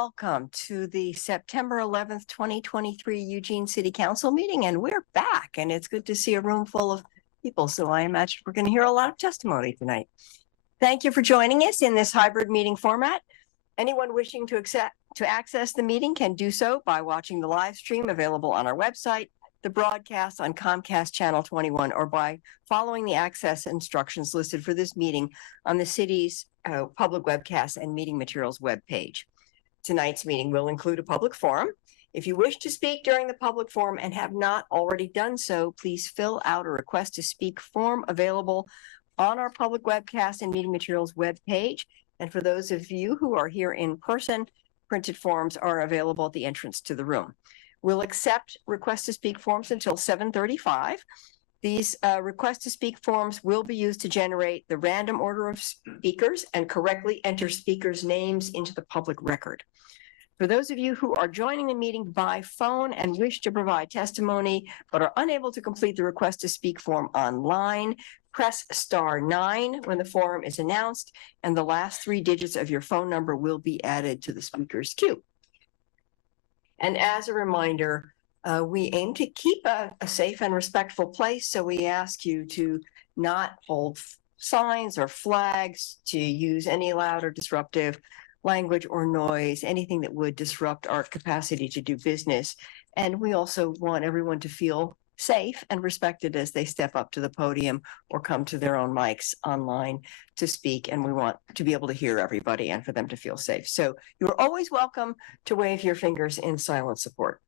welcome to the September 11th, 2023 Eugene City Council meeting. And we're back, and it's good to see a room full of people. So I imagine we're going to hear a lot of testimony tonight. Thank you for joining us in this hybrid meeting format. Anyone wishing to access the meeting can do so by watching the live stream available on our website, the broadcast on Comcast Channel 21, or by following the access instructions listed for this meeting on the city's public webcast and meeting materials webpage. Tonight's meeting will include a public forum. If you wish to speak during the public forum and have not already done so, please fill out a request to speak form available on our public webcast and meeting materials webpage. And for those of you who are here in person, printed forms are available at the entrance to the room. We'll accept request to speak forms until 7:35. These request to speak forms will be used to generate the random order of speakers and correctly enter speakers' names into the public record. For those of you who are joining the meeting by phone and wish to provide testimony but are unable to complete the request to speak form online, press *9 when the forum is announced, and the last 3 digits of your phone number will be added to the speaker's queue. And as a reminder, we aim to keep a safe and respectful place, so we ask you to not hold signs or flags, to use any loud or disruptive language or noise, anything that would disrupt our capacity to do business. And we also want everyone to feel safe and respected as they step up to the podium or come to their own mics online to speak. And we want to be able to hear everybody and for them to feel safe. So you're always welcome to wave your fingers in silent support.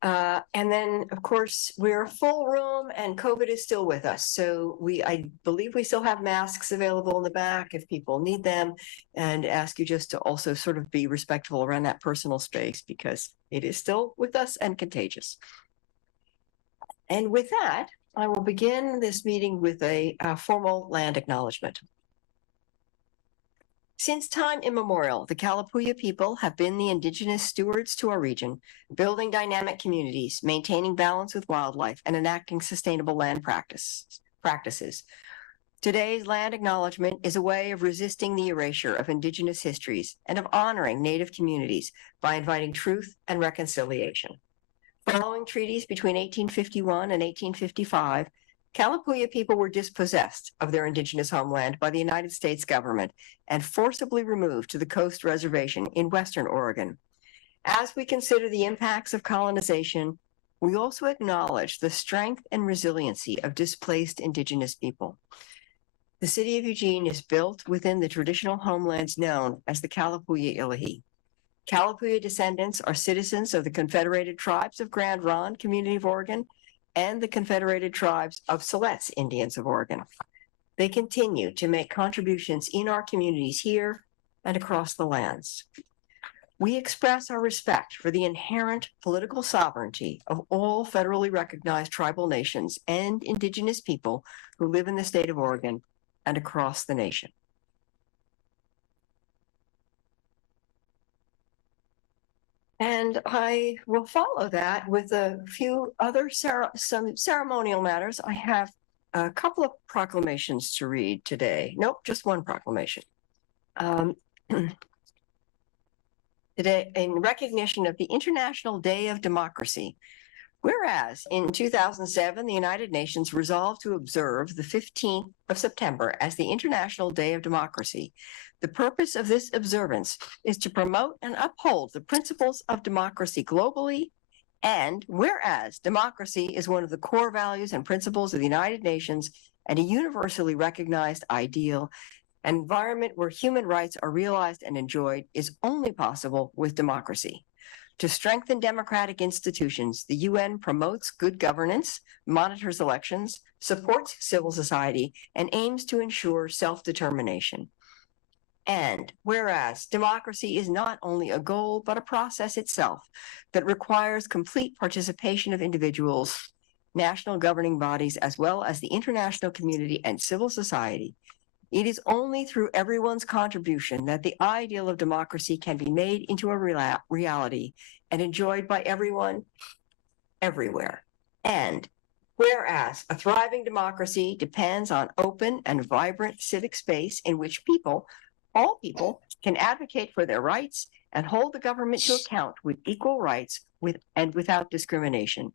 And then, of course, we're a full room and COVID is still with us. So I believe we still have masks available in the back if people need them, and ask you just to also sort of be respectful around that personal space because it is still with us and contagious. And with that, I will begin this meeting with a formal land acknowledgement. Since time immemorial, the Kalapuya people have been the indigenous stewards to our region, building dynamic communities, maintaining balance with wildlife, and enacting sustainable land practices. Today's land acknowledgement is a way of resisting the erasure of indigenous histories and of honoring Native communities by inviting truth and reconciliation. Following treaties between 1851 and 1855, Kalapuya people were dispossessed of their indigenous homeland by the United States government and forcibly removed to the Coast Reservation in Western Oregon. As we consider the impacts of colonization, we also acknowledge the strength and resiliency of displaced indigenous people. The city of Eugene is built within the traditional homelands known as the Kalapuya Ilahi. Kalapuya descendants are citizens of the Confederated Tribes of Grand Ronde Community of Oregon and the Confederated Tribes of Siletz Indians of Oregon. They continue to make contributions in our communities here and across the lands. We express our respect for the inherent political sovereignty of all federally recognized tribal nations and indigenous people who live in the state of Oregon and across the nation. And I will follow that with a few other some ceremonial matters. I have a couple of proclamations to read today. Nope, just one proclamation. Today, in recognition of the International Day of Democracy. Whereas in 2007, the United Nations resolved to observe the 15th of September as the International Day of Democracy. The purpose of this observance is to promote and uphold the principles of democracy globally. And whereas democracy is one of the core values and principles of the United Nations and a universally recognized ideal, an environment where human rights are realized and enjoyed is only possible with democracy. To strengthen democratic institutions, the UN promotes good governance, monitors elections, supports civil society, and aims to ensure self-determination. And whereas democracy is not only a goal, but a process itself that requires complete participation of individuals, national governing bodies, as well as the international community and civil society, it is only through everyone's contribution that the ideal of democracy can be made into a reality and enjoyed by everyone, everywhere. And whereas a thriving democracy depends on open and vibrant civic space in which all people can advocate for their rights and hold the government to account with equal rights and without discrimination.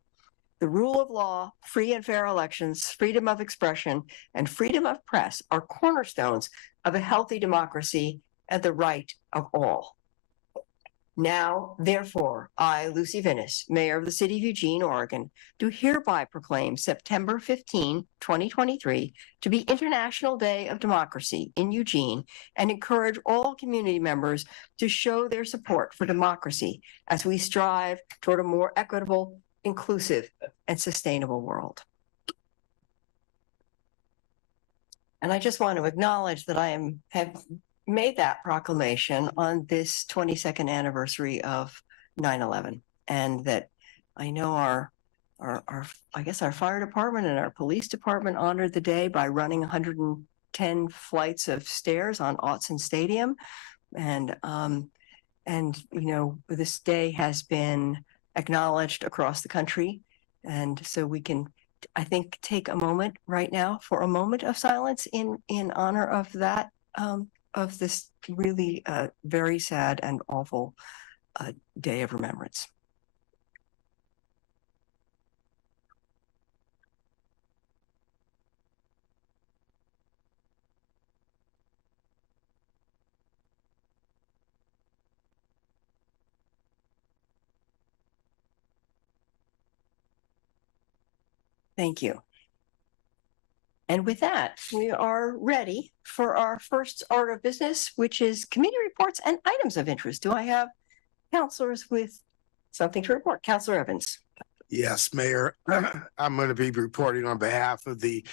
The rule of law, free and fair elections, freedom of expression, and freedom of press are cornerstones of a healthy democracy and the right of all. Now, therefore, I, Lucy Vinnis, Mayor of the City of Eugene, Oregon, do hereby proclaim September 15, 2023, to be International Day of Democracy in Eugene and encourage all community members to show their support for democracy as we strive toward a more equitable, inclusive, and sustainable world. And I just want to acknowledge that I have made that proclamation on this 22nd anniversary of 9/11, and that I know our fire department and our police department honored the day by running 110 flights of stairs on Autzen Stadium, and this day has been acknowledged across the country, and so we can, I think, take a moment right now for a moment of silence in honor of that. Of this really very sad and awful day of remembrance. Thank you. And with that, we are ready for our first order of business, which is committee reports and items of interest. Do I have counselors with something to report? Councilor Evans. Yes, Mayor. I'm going to be reporting on behalf of the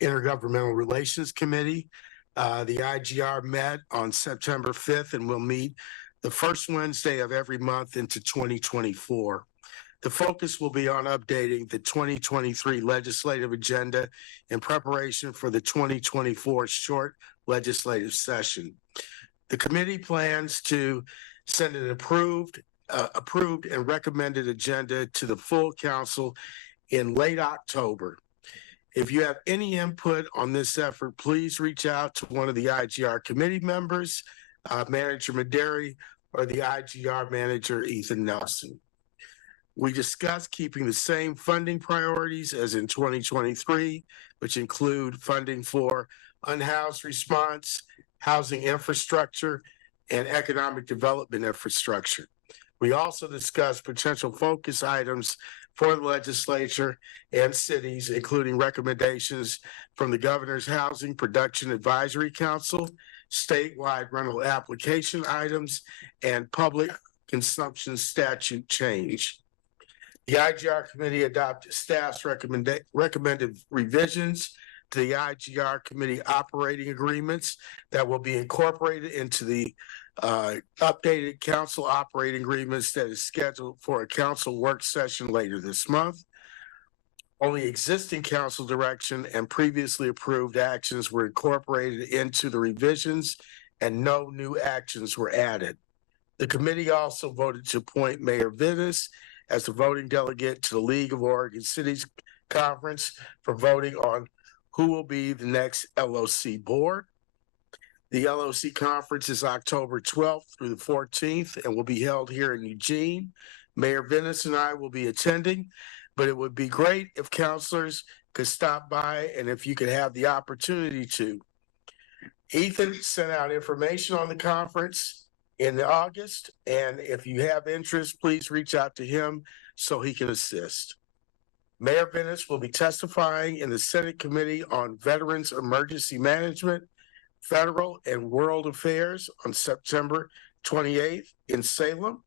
Intergovernmental Relations Committee. The IGR met on September 5th and will meet the first Wednesday of every month into 2024. The focus will be on updating the 2023 legislative agenda in preparation for the 2024 short legislative session. The committee plans to send an approved and recommended agenda to the full council in late October. If you have any input on this effort, please reach out to one of the IGR committee members, Manager Maderi, or the IGR manager, Ethan Nelson. We discussed keeping the same funding priorities as in 2023, which include funding for unhoused response, housing infrastructure, and economic development infrastructure. We also discussed potential focus items for the legislature and cities, including recommendations from the Governor's Housing Production Advisory Council, statewide rental application items, and public consumption statute change. The IGR committee adopted staff's recommended revisions to the IGR committee operating agreements that will be incorporated into the updated council operating agreements that is scheduled for a council work session later this month. Only existing council direction and previously approved actions were incorporated into the revisions, and no new actions were added. The committee also voted to appoint Mayor Vinnis as the voting delegate to the League of Oregon Cities Conference for voting on who will be the next LOC board. The LOC conference is October 12th through the 14th and will be held here in Eugene. Mayor Vinnis and I will be attending, but it would be great if councilors could stop by and if you could have the opportunity to. Ethan sent out information on the conference in August, and if you have interest, please reach out to him so he can assist. Mayor Vinnis will be testifying in the Senate Committee on Veterans Emergency Management, Federal and World Affairs on September 28th in Salem.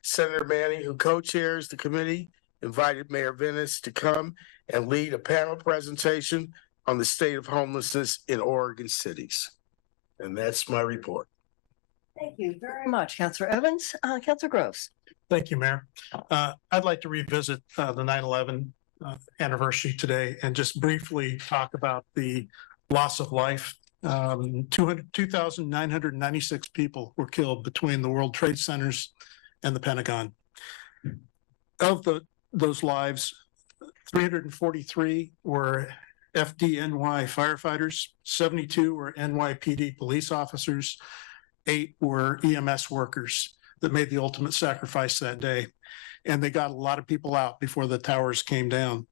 Senator Manning, who co-chairs the committee, invited Mayor Vinnis to come and lead a panel presentation on the state of homelessness in Oregon cities. And that's my report. Thank you very much, Councilor Evans. Councilor Groves. Thank you, Mayor. I'd like to revisit the 9/11 anniversary today and just briefly talk about the loss of life. 2,996 people were killed between the World Trade Centers and the Pentagon. Of those lives, 343 were FDNY firefighters, 72 were NYPD police officers, 8 were EMS workers. that made the ultimate sacrifice that day. And they got a lot of people out before the towers came down.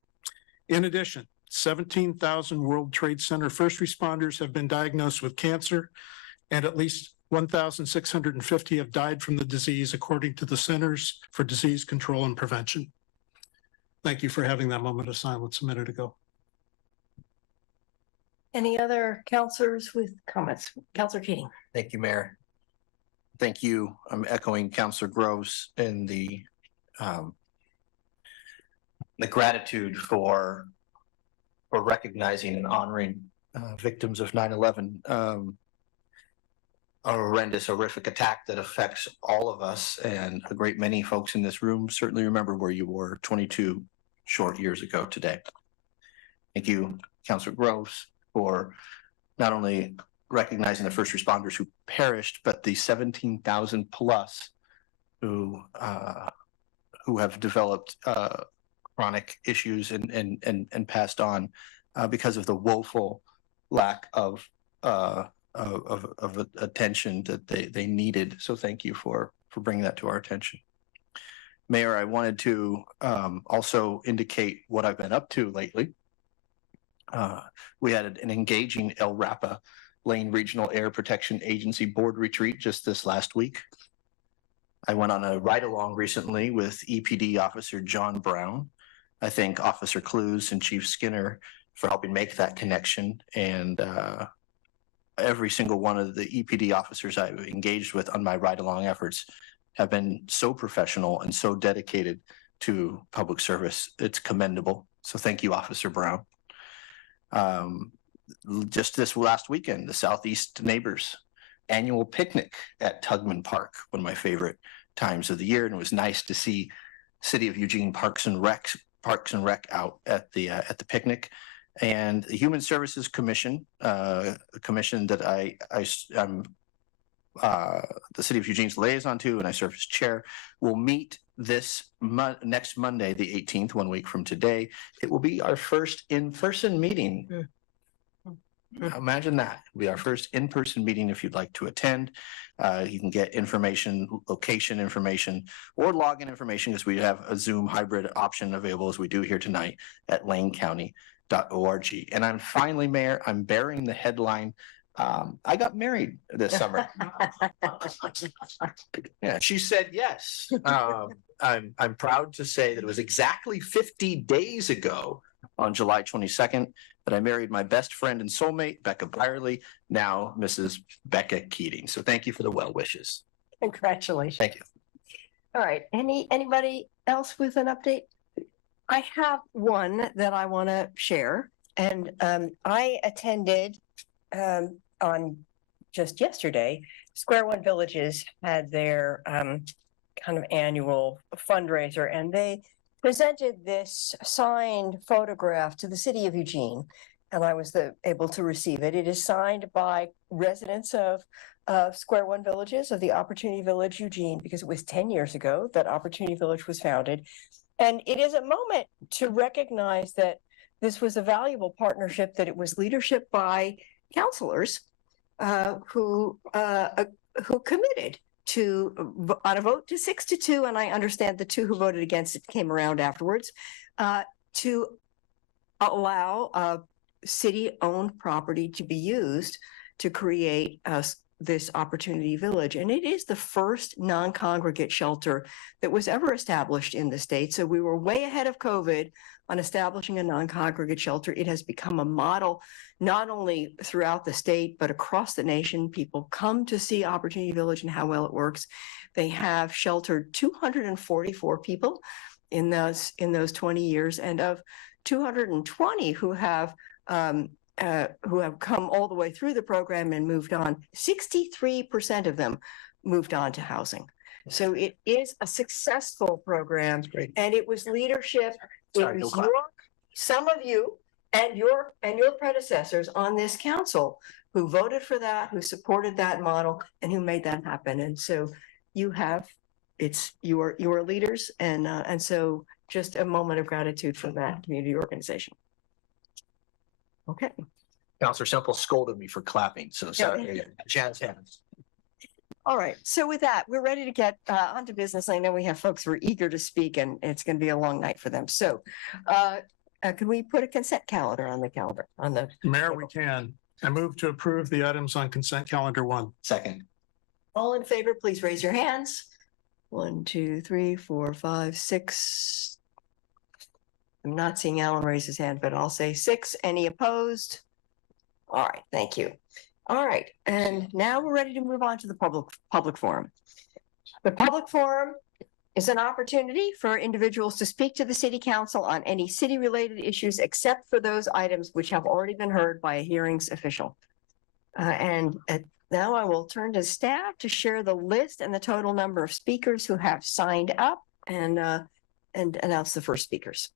In addition, 17,000 World Trade Center first responders have been diagnosed with cancer, and at least 1,650 have died from the disease, according to the Centers for Disease Control and Prevention. Thank you for having that moment of silence a minute ago. Any other counselors with comments? Counselor Keating. Thank you, Mayor. Thank you. I'm echoing Counselor Groves in the gratitude for recognizing and honoring victims of 9/11, a horrendous, horrific attack that affects all of us, and a great many folks in this room certainly remember where you were 22 short years ago today. Thank you, Counselor Groves, for not only recognizing the first responders who perished, but the 17,000 plus who have developed chronic issues and passed on because of the woeful lack of attention that they needed. So thank you for bringing that to our attention. Mayor, I wanted to also indicate what I've been up to lately. We had an engaging El Rapa Lane Regional Air Protection Agency Board retreat just this last week. I went on a ride-along recently with EPD Officer John Brown. I thank Officer Clues and Chief Skinner for helping make that connection. And every single one of the EPD officers I've engaged with on my ride-along efforts have been so professional and so dedicated to public service. It's commendable. So thank you, Officer Brown. Just this last weekend, the Southeast Neighbors annual picnic at Tugman Park, one of my favorite times of the year. And it was nice to see City of Eugene Parks and Rec out at the picnic. And the Human Services Commission, a commission that I'm the City of Eugene's liaison to, and I serve as chair, will meet this next Monday, the 18th, 1 week from today. It will be our first in-person meeting. Imagine that. It'll be our first in-person meeting. If you'd like to attend, you can get information, location information, or login information, because we have a Zoom hybrid option available, as we do here tonight, at lanecounty.org. And I'm finally, Mayor, I'm bearing the headline. I got married this summer. Yeah, she said yes. I'm proud to say that it was exactly 50 days ago on July 22nd that I married my best friend and soulmate, Becca Byerly, now Mrs. Becca Keating. So thank you for the well wishes. Congratulations. Thank you. All right. Anybody else with an update? I have one that I want to share. And I attended on just yesterday, Square One Villages had their kind of annual fundraiser, and they presented this signed photograph to the City of Eugene, and I was able to receive it. It is signed by residents of Square One Villages, of the Opportunity Village Eugene, because it was 10 years ago that Opportunity Village was founded. And it is a moment to recognize that this was a valuable partnership, that it was leadership by counselors who committed to, on a vote to 6-2, and I understand the 2 who voted against it came around afterwards, to allow city-owned property to be used to create this Opportunity Village. And it is the first non-congregate shelter that was ever established in the state. So we were way ahead of COVID on establishing a non-congregate shelter. It has become a model, not only throughout the state, but across the nation. People come to see Opportunity Village and how well it works. They have sheltered 244 people in those 20 years, and of 220 who have come all the way through the program and moved on, 63% of them moved on to housing. So it is a successful program, and it was leadership. It was some of you and your predecessors on this council who voted for that, who supported that model, and who made that happen. And so you are leaders, and so just a moment of gratitude for that community organization. Okay. Counselor Semple scolded me for clapping, so sorry. Jazz hands. All right, so with that, we're ready to get onto business. I know we have folks who are eager to speak and it's going to be a long night for them. So can we put a consent calendar on the calendar on the? Mayor, we can. I move to approve the items on consent calendar 1. Second. All in favor, please raise your hands. 1, 2, 3, 4, 5, 6. I'm not seeing Alan raise his hand, but I'll say 6. Any opposed? All right, thank you. All right, and now we're ready to move on to the public forum. The public forum is an opportunity for individuals to speak to the city council on any city-related issues, except for those items which have already been heard by a hearings official. Now I will turn to staff to share the list and the total number of speakers who have signed up and announce the first speakers.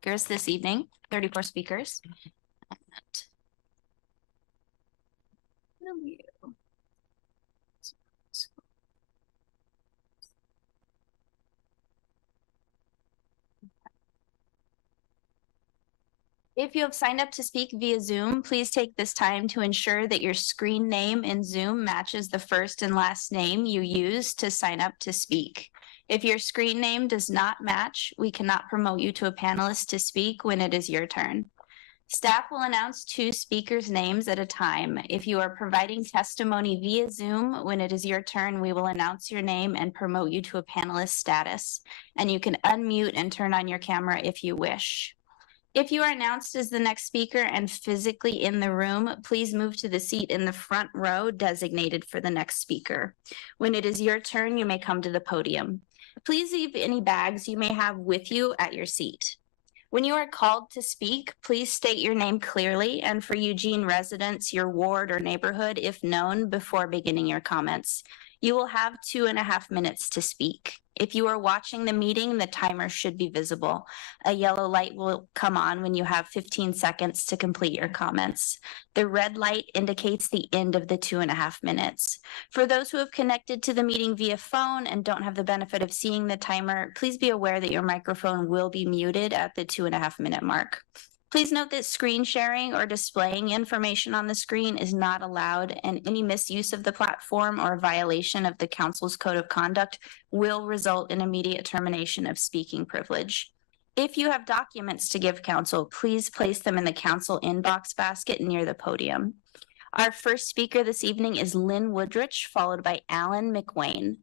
Speakers this evening, 34 speakers. If you have signed up to speak via Zoom, please take this time to ensure that your screen name in Zoom matches the first and last name you use to sign up to speak. If your screen name does not match, we cannot promote you to a panelist to speak when it is your turn. Staff will announce 2 speakers' names at a time. If you are providing testimony via Zoom, when it is your turn, we will announce your name and promote you to a panelist status. And you can unmute and turn on your camera if you wish. If you are announced as the next speaker and physically in the room, please move to the seat in the front row designated for the next speaker. When it is your turn, you may come to the podium. Please leave any bags you may have with you at your seat. When you are called to speak, please state your name clearly and for Eugene residents, your ward or neighborhood, if known, before beginning your comments. You will have 2.5 minutes to speak. If you are watching the meeting, the timer should be visible. A yellow light will come on when you have 15 seconds to complete your comments. The red light indicates the end of the 2.5 minutes. For those who have connected to the meeting via phone and don't have the benefit of seeing the timer, please be aware that your microphone will be muted at the 2.5 minute mark. Please note that screen sharing or displaying information on the screen is not allowed, and any misuse of the platform or violation of the council's code of conduct will result in immediate termination of speaking privilege. If you have documents to give council, please place them in the council inbox basket near the podium. Our first speaker this evening is Lynn Woodrich, followed by Alan McWayne.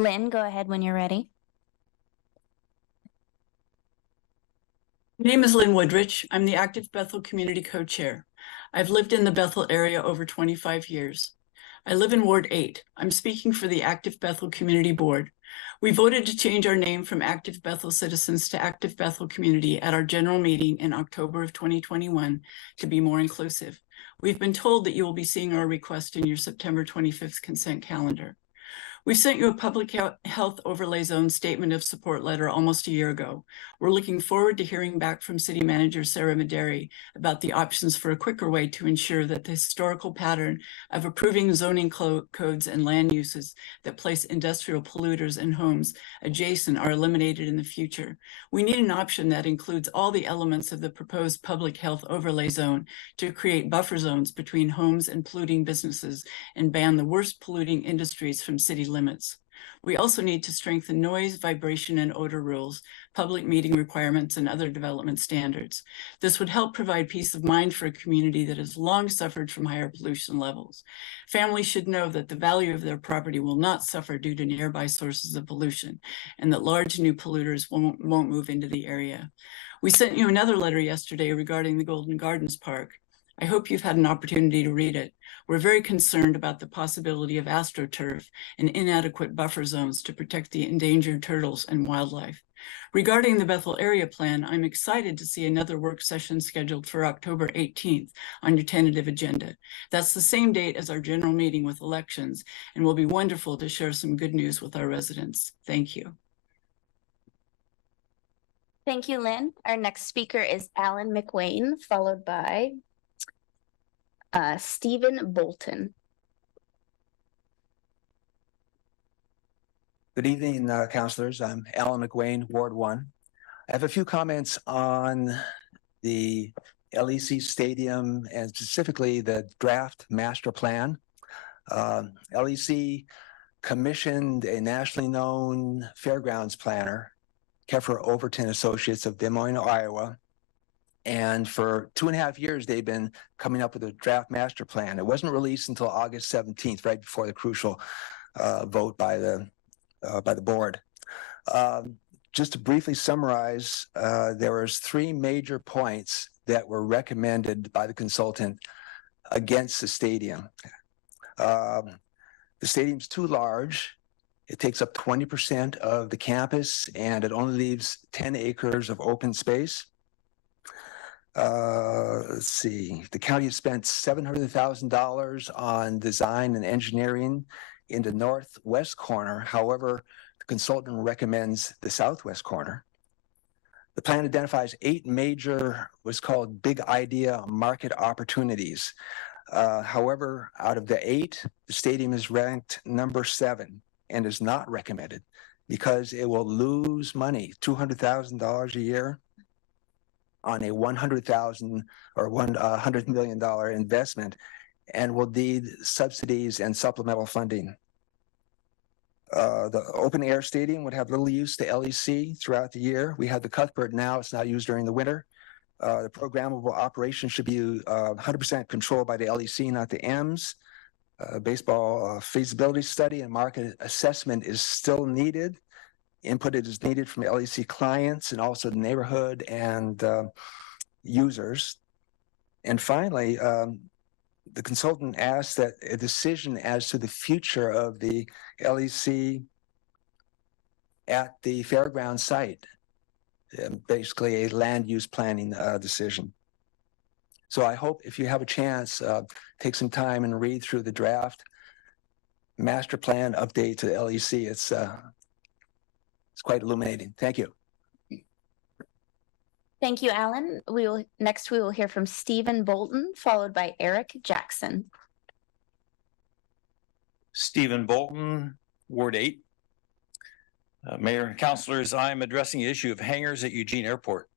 Lynn, go ahead when you're ready. My name is Lynn Woodrich. I'm the Active Bethel Community Co-Chair. I've lived in the Bethel area over 25 years. I live in Ward 8. I'm speaking for the Active Bethel Community Board. We voted to change our name from Active Bethel Citizens to Active Bethel Community at our general meeting in October of 2021 to be more inclusive. We've been told that you will be seeing our request in your September 25th consent calendar. We sent you a public health overlay zone statement of support letter almost a year ago. We're looking forward to hearing back from City Manager Sarah Maderi about the options for a quicker way to ensure that the historical pattern of approving zoning codes and land uses that place industrial polluters and homes adjacent are eliminated in the future. We need an option that includes all the elements of the proposed public health overlay zone to create buffer zones between homes and polluting businesses and ban the worst polluting industries from city limits. We also need to strengthen noise, vibration, and odor rules, public meeting requirements, and other development standards. This would help provide peace of mind for a community that has long suffered from higher pollution levels. Families should know that the value of their property will not suffer due to nearby sources of pollution, and that large new polluters won't move into the area. We sent you another letter yesterday regarding the Golden Gardens Park. I hope you've had an opportunity to read it. We're very concerned about the possibility of astroturf and inadequate buffer zones to protect the endangered turtles and wildlife. Regarding the Bethel Area Plan, I'm excited to see another work session scheduled for October 18th on your tentative agenda. That's the same date as our general meeting with elections, and will be wonderful to share some good news with our residents. Thank you. Thank you, Lynn. Our next speaker is Alan McWayne, followed by Stephen Bolton. Good evening, councilors. I'm Alan McWayne, Ward 1. I have a few comments on the LEC Stadium and specifically the draft master plan. LEC commissioned a nationally known fairgrounds planner, Keffer Overton Associates of Des Moines, Iowa. And for 2.5 years, they've been coming up with a draft master plan. It wasn't released until August 17th, right before the crucial vote by the board. Just to briefly summarize, there was 3 major points that were recommended by the consultant against the stadium. The stadium's too large. It takes up 20% of the campus, and it only leaves 10 acres of open space. Let's see, the county has spent $700,000 on design and engineering in the northwest corner. However, the consultant recommends the southwest corner. The plan identifies 8 major, what's called big idea market opportunities. However, out of the 8, the stadium is ranked number 7 and is not recommended because it will lose money, $200,000 a year on a $100,000 or $100 million investment, and will need subsidies and supplemental funding. The open air stadium would have little use to LEC throughout the year. We have the Cuthbert now, it's not used during the winter. The programmable operation should be 100% controlled by the LEC, not the M's. Baseball feasibility study and market assessment is still needed. Input is needed from LEC clients and also the neighborhood and users. And finally, the consultant asked that a decision as to the future of the LEC at the fairground site, basically a land use planning decision. So I hope if you have a chance, take some time and read through the draft master plan update to the LEC. It's quite illuminating. Thank you. Thank you, Alan. Next we will hear from Stephen Bolton, followed by Eric Jackson. Stephen Bolton, Ward 8. Mayor and councilors, I'm addressing the issue of hangars at Eugene Airport.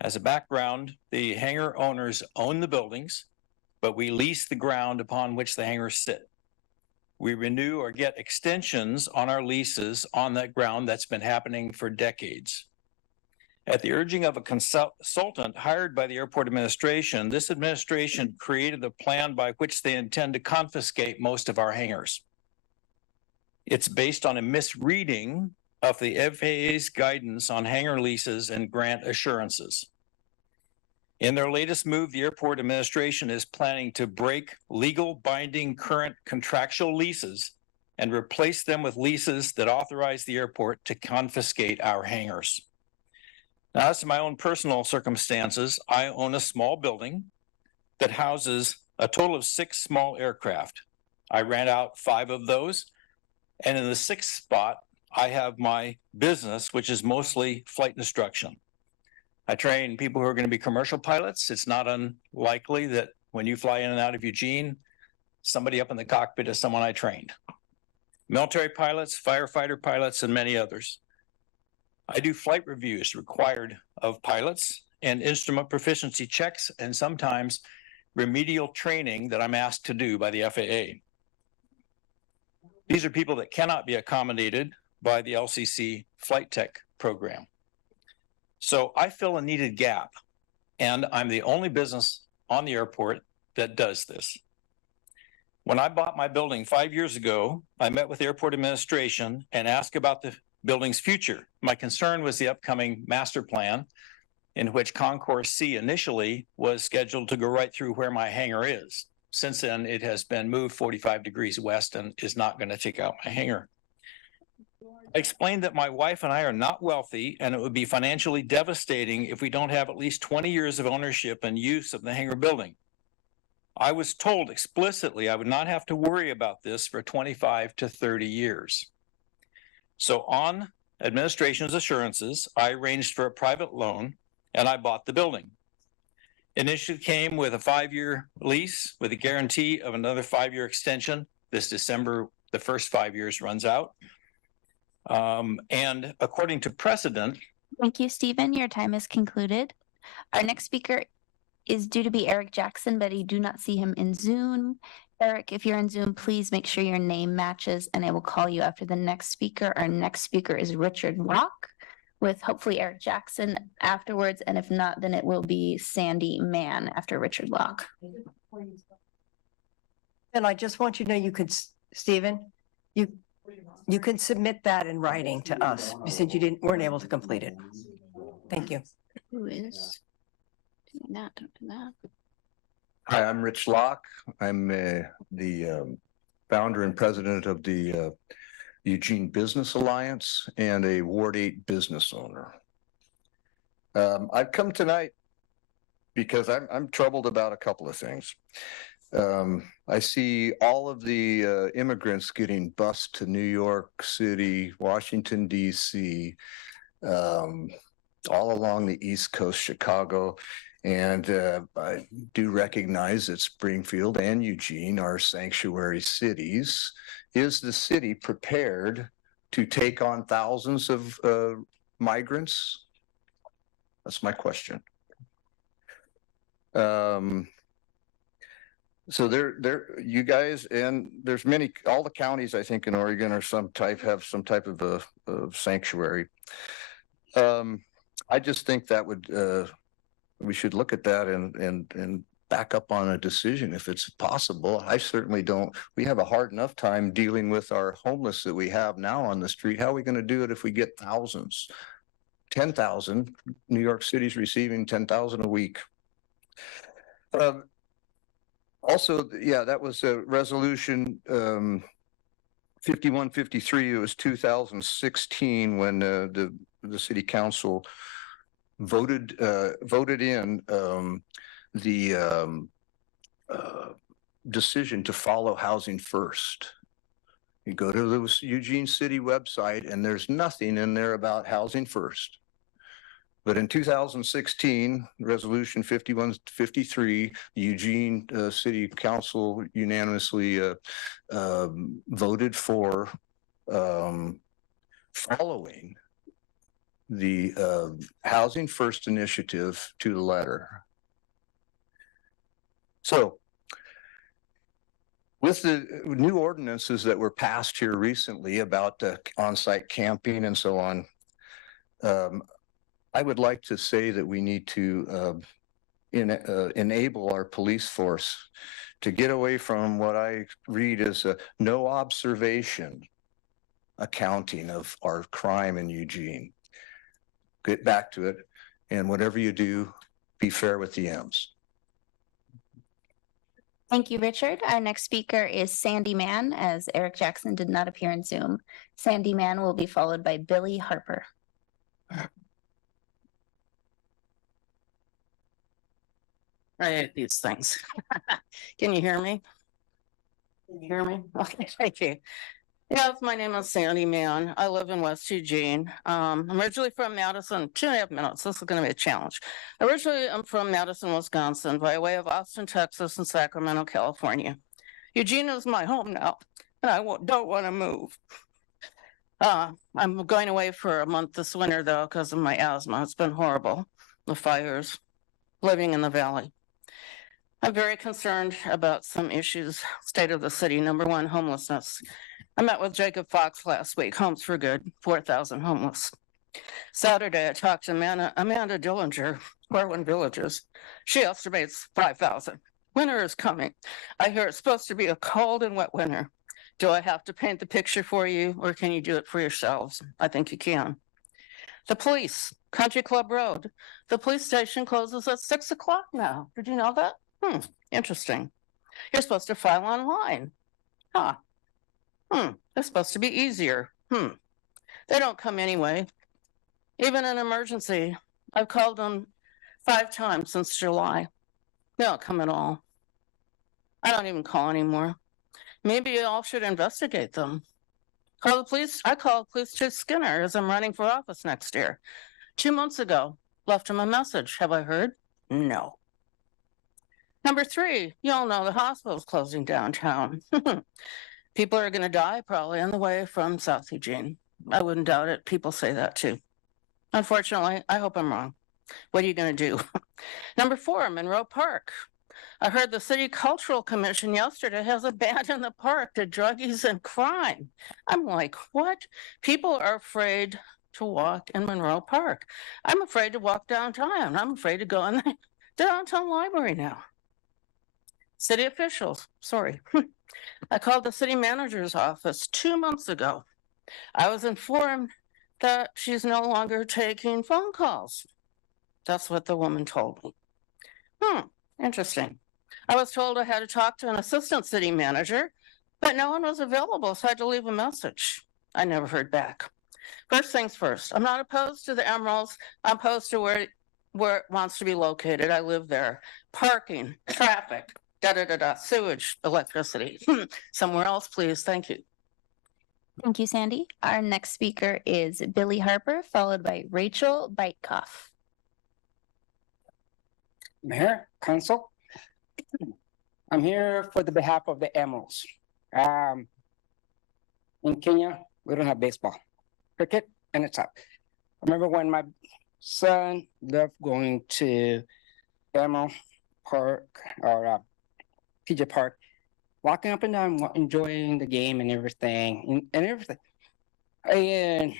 As a background, the hangar owners own the buildings, but we lease the ground upon which the hangars sit. We renew or get extensions on our leases on that ground. That's been happening for decades. At the urging of a consultant hired by the airport administration, this administration created a plan by which they intend to confiscate most of our hangars. It's based on a misreading of the FAA's guidance on hangar leases and grant assurances. In their latest move, the airport administration is planning to break legal binding current contractual leases and replace them with leases that authorize the airport to confiscate our hangars. Now, as to my own personal circumstances, I own a small building that houses a total of 6 small aircraft. I rent out 5 of those. And in the 6th spot, I have my business, which is mostly flight instruction. I train people who are going to be commercial pilots. It's not unlikely that when you fly in and out of Eugene, somebody up in the cockpit is someone I trained. Military pilots, firefighter pilots, and many others. I do flight reviews required of pilots and instrument proficiency checks, and sometimes remedial training that I'm asked to do by the FAA. These are people that cannot be accommodated by the LCC flight tech program. So I fill a needed gap, and I'm the only business on the airport that does this. When I bought my building 5 years ago, I met with the airport administration and asked about the building's future. My concern was the upcoming master plan, in which Concourse C initially was scheduled to go right through where my hangar is. Since then, it has been moved 45 degrees west and is not going to take out my hangar. I explained that my wife and I are not wealthy, and it would be financially devastating if we don't have at least 20 years of ownership and use of the hangar building. I was told explicitly I would not have to worry about this for 25 to 30 years. So on administration's assurances, I arranged for a private loan and I bought the building. Initially came with a 5-year lease with a guarantee of another 5-year extension. This December, the first 5 years runs out. And according to precedent, Thank you, Stephen. Your time is concluded. Our next speaker is due to be Eric Jackson, but I do not see him in Zoom. Eric, if you're in Zoom, please make sure your name matches and I will call you after the next speaker. Our next speaker is Richard Locke with hopefully Eric Jackson afterwards. And if not, then it will be Sandy Mann after Richard Locke. And I just want you to know you could, Stephen, you can submit that in writing to us since you weren't able to complete it. Thank you. Who is doing that? Don't do that. Hi, I'm Rich Locke. I'm the founder and president of the Eugene Business Alliance and a Ward 8 business owner. I've come tonight because I'm troubled about a couple of things. I see all of the immigrants getting bused to New York City, Washington, D.C., all along the East Coast, Chicago. And I do recognize that Springfield and Eugene are sanctuary cities. Is the city prepared to take on thousands of migrants? That's my question. So you guys, and there's many, all the counties I think in Oregon are have some type of a sanctuary. I just think that would we should look at that and back up on a decision if it's possible. I certainly don't. We have a hard enough time dealing with our homeless that we have now on the street. How are we going to do it if we get thousands? 10,000. New York City's receiving 10,000 a week. Also, yeah, that was a resolution 5153. It was 2016 when the city council voted in the decision to follow Housing First. You go to the Eugene City website and there's nothing in there about Housing First. But in 2016, Resolution 5153, the Eugene City Council unanimously voted for following the Housing First initiative to the letter. So with the new ordinances that were passed here recently about on-site camping and so on, I would like to say that we need to enable our police force to get away from what I read as a no observation accounting of our crime in Eugene. Get back to it, and whatever you do, be fair with the M's. Thank you, Richard. Our next speaker is Sandy Mann, as Eric Jackson did not appear in Zoom. Sandy Mann will be followed by Billy Harper. I hate these things. Can you hear me? Can you hear me? Okay, thank you. Yes, my name is Sandy Mann. I live in West Eugene. I'm originally from Madison. 2.5 minutes. This is going to be a challenge. Originally, I'm from Madison, Wisconsin, by way of Austin, Texas, and Sacramento, California. Eugene is my home now, and I don't want to move. I'm going away for a month this winter, though, because of my asthma. It's been horrible. The fires, living in the valley. I'm very concerned about some issues, state of the city. Number one, homelessness. I met with Jacob Fox last week, Homes for Good, 4,000 homeless. Saturday, I talked to Amanda Dillinger, Corwin Villages. She estimates 5,000. Winter is coming. I hear it's supposed to be a cold and wet winter. Do I have to paint the picture for you, or can you do it for yourselves? I think you can. The police, Country Club Road. The police station closes at 6 o'clock now. Did you know that? Interesting. You're supposed to file online. Huh. It's supposed to be easier. They don't come anyway. Even in emergency, I've called them 5 times since July. They don't come at all. I don't even call anymore. Maybe you all should investigate them. Call the police. I called Police Chief Skinner as I'm running for office next year. 2 months ago, left him a message. Have I heard? No. Number 3, you all know the hospital's closing downtown. People are going to die probably on the way from South Eugene. I wouldn't doubt it. People say that too. Unfortunately, I hope I'm wrong. What are you going to do? Number 4, Monroe Park. I heard the City Cultural Commission yesterday has abandoned the park to druggies and crime. I'm like, what? People are afraid to walk in Monroe Park. I'm afraid to walk downtown. I'm afraid to go in the downtown library now. City officials, sorry. I called the city manager's office 2 months ago. I was informed that she's no longer taking phone calls. That's what the woman told me. Interesting. I was told I had to talk to an assistant city manager, but no one was available, so I had to leave a message. I never heard back. First things first, I'm not opposed to the Emeralds. I'm opposed to where it wants to be located. I live there. Parking, traffic, sewage, electricity. Somewhere else, please. Thank you. Thank you, Sandy. Our next speaker is Billy Harper, followed by Rachel Beitkoff. Mayor, Council, I'm here for the behalf of the Emeralds. In Kenya, we don't have baseball, cricket, and it's up. I remember when my son loved going to Emerald Park or PJ Park, walking up and down, enjoying the game and everything, And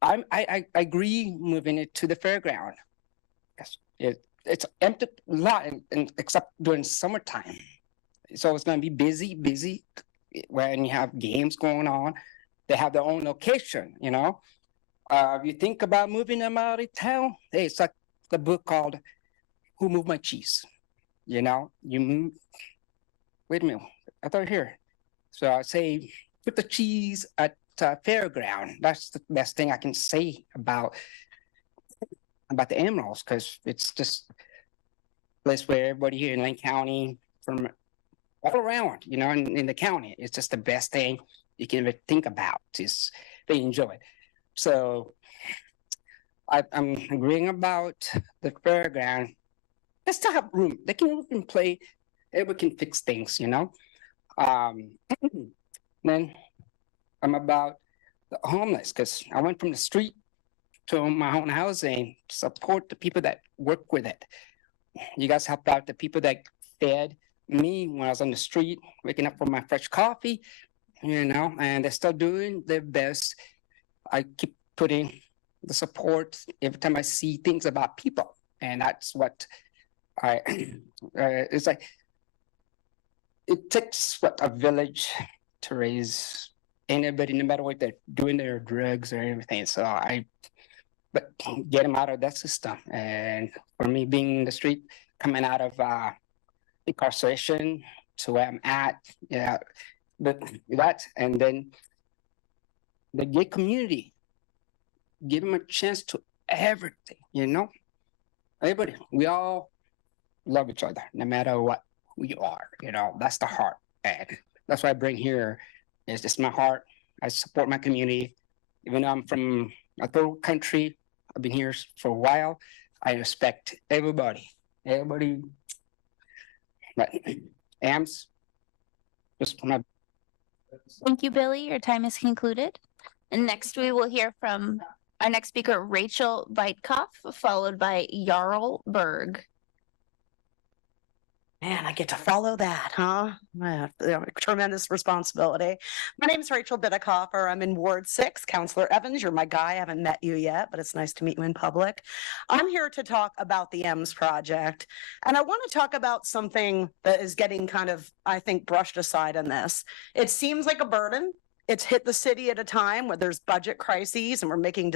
I agree moving it to the fairground. It's empty lot, and except during summertime. So it's going to be busy when you have games going on. They have their own location, you know. If you think about moving them out of town, hey, it's like the book called "Who Moved My Cheese?" You know, you move. Wait a minute, I thought here. So I say, put the cheese at fairground. That's the best thing I can say about the Emeralds, because it's just a place where everybody here in Lane County, from all around, you know, in the county, it's just the best thing you can ever think about. Is they enjoy it. So I'm agreeing about the fairground. They still have room. They can even play. Everybody can fix things, you know. Then I'm about the homeless, because I went from the street to my own housing, support the people that work with it. You guys helped out the people that fed me when I was on the street, waking up for my fresh coffee, you know, and they're still doing their best. I keep putting the support every time I see things about people. And that's what it's like, it takes a village to raise anybody, no matter what they're doing, their drugs or everything. So but get them out of that system. And for me, being in the street, coming out of incarceration to where I'm at, yeah, but that, and then the gay community, give them a chance to everything, you know? Everybody, we all love each other, no matter what we are, you know, that's the heart. And that's what I bring here, is just my heart. I support my community. Even though I'm from a third country, I've been here for a while. I respect everybody. But AMS, just my. Thank you, Billy. Your time is concluded. And next we will hear from our next speaker, Rachel Beitkoff, followed by Jarl Berg. Man, I get to follow that, huh? Tremendous responsibility. My name is Rachel Bidicoffer. I'm in Ward 6. Councilor Evans, you're my guy. I haven't met you yet, but it's nice to meet you in public. I'm here to talk about the EMS project. And I want to talk about something that is getting kind of, I think, brushed aside in this. It seems like a burden. It's hit the city at a time where there's budget crises and we're making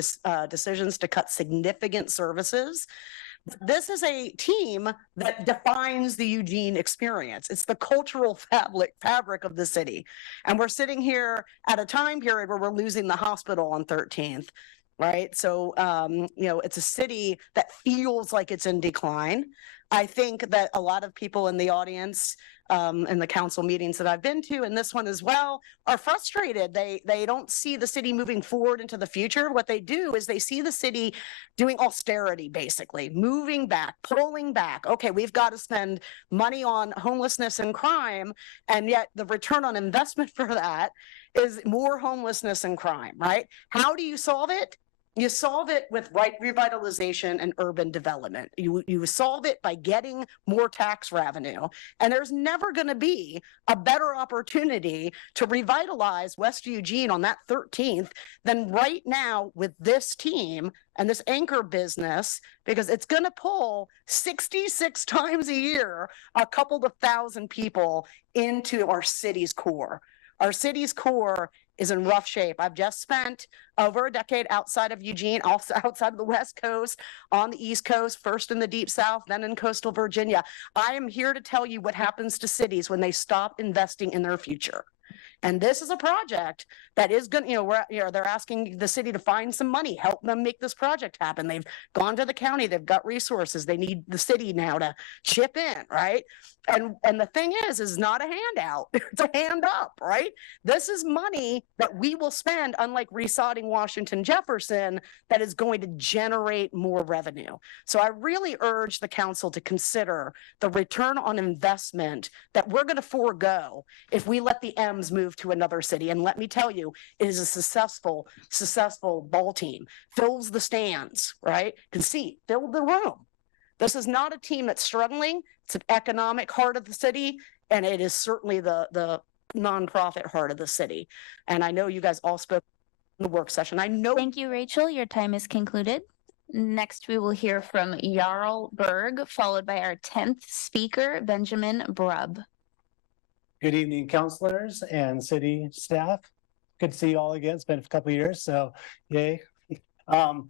decisions to cut significant services. This is a team that defines the Eugene experience. It's the cultural fabric of the city. And we're sitting here at a time period where we're losing the hospital on 13th, right? So, you know, it's a city that feels like it's in decline. I think that a lot of people in the audience, in the council meetings that I've been to, and this one as well, are frustrated. They don't see the city moving forward into the future. What they do is they see the city doing austerity, basically, moving back, pulling back. Okay, we've got to spend money on homelessness and crime, and yet the return on investment for that is more homelessness and crime, right? How do you solve it? You solve it with revitalization and urban development. You solve it by getting more tax revenue. And there's never going to be a better opportunity to revitalize West Eugene on that 13th than right now with this team and this anchor business, because it's going to pull 66 times a year, a couple of thousand people into our city's core. Our city's core is in rough shape. I've just spent over a decade outside of Eugene, also outside of the West Coast, on the East Coast, first in the Deep South, then in coastal Virginia. I am here to tell you what happens to cities when they stop investing in their future. And this is a project that is going to, they're asking the city to find some money, help them make this project happen. They've gone to the county, they've got resources. They need the city now to chip in, right? And the thing is not a handout. It's a hand up, right? This is money that we will spend, unlike resodding Washington Jefferson, that is going to generate more revenue. So I really urge the council to consider the return on investment that we're going to forego if we let the M's move to another city. And let me tell you, it is a successful ball team. Fills the stands, right? Can see, filled the room. This is not a team that's struggling. It's an economic heart of the city, and it is certainly the nonprofit heart of the city. And I know you guys all spoke in the work session. I know. Thank you, Rachel. Your time is concluded. Next, we will hear from Jarl Berg, followed by our 10th speaker, Benjamin Brub. Good evening, counselors and city staff. Good to see you all again. It's been a couple of years, so yay. I'm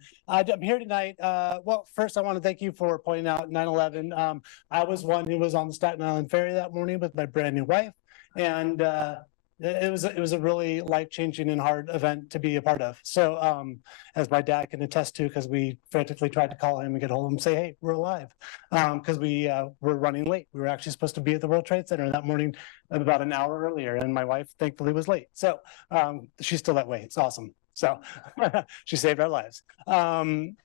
here tonight. Well, first I want to thank you for pointing out 9/11. I was one who was on the Staten Island ferry that morning with my brand new wife, and it was a really life-changing and hard event to be a part of. So as my dad can attest to, because we frantically tried to call him and get hold of him and say, hey, we're alive, because we were running late. We were actually supposed to be at the World Trade Center that morning about an hour earlier, and my wife thankfully was late. So she's still that way. It's awesome. So she saved our lives.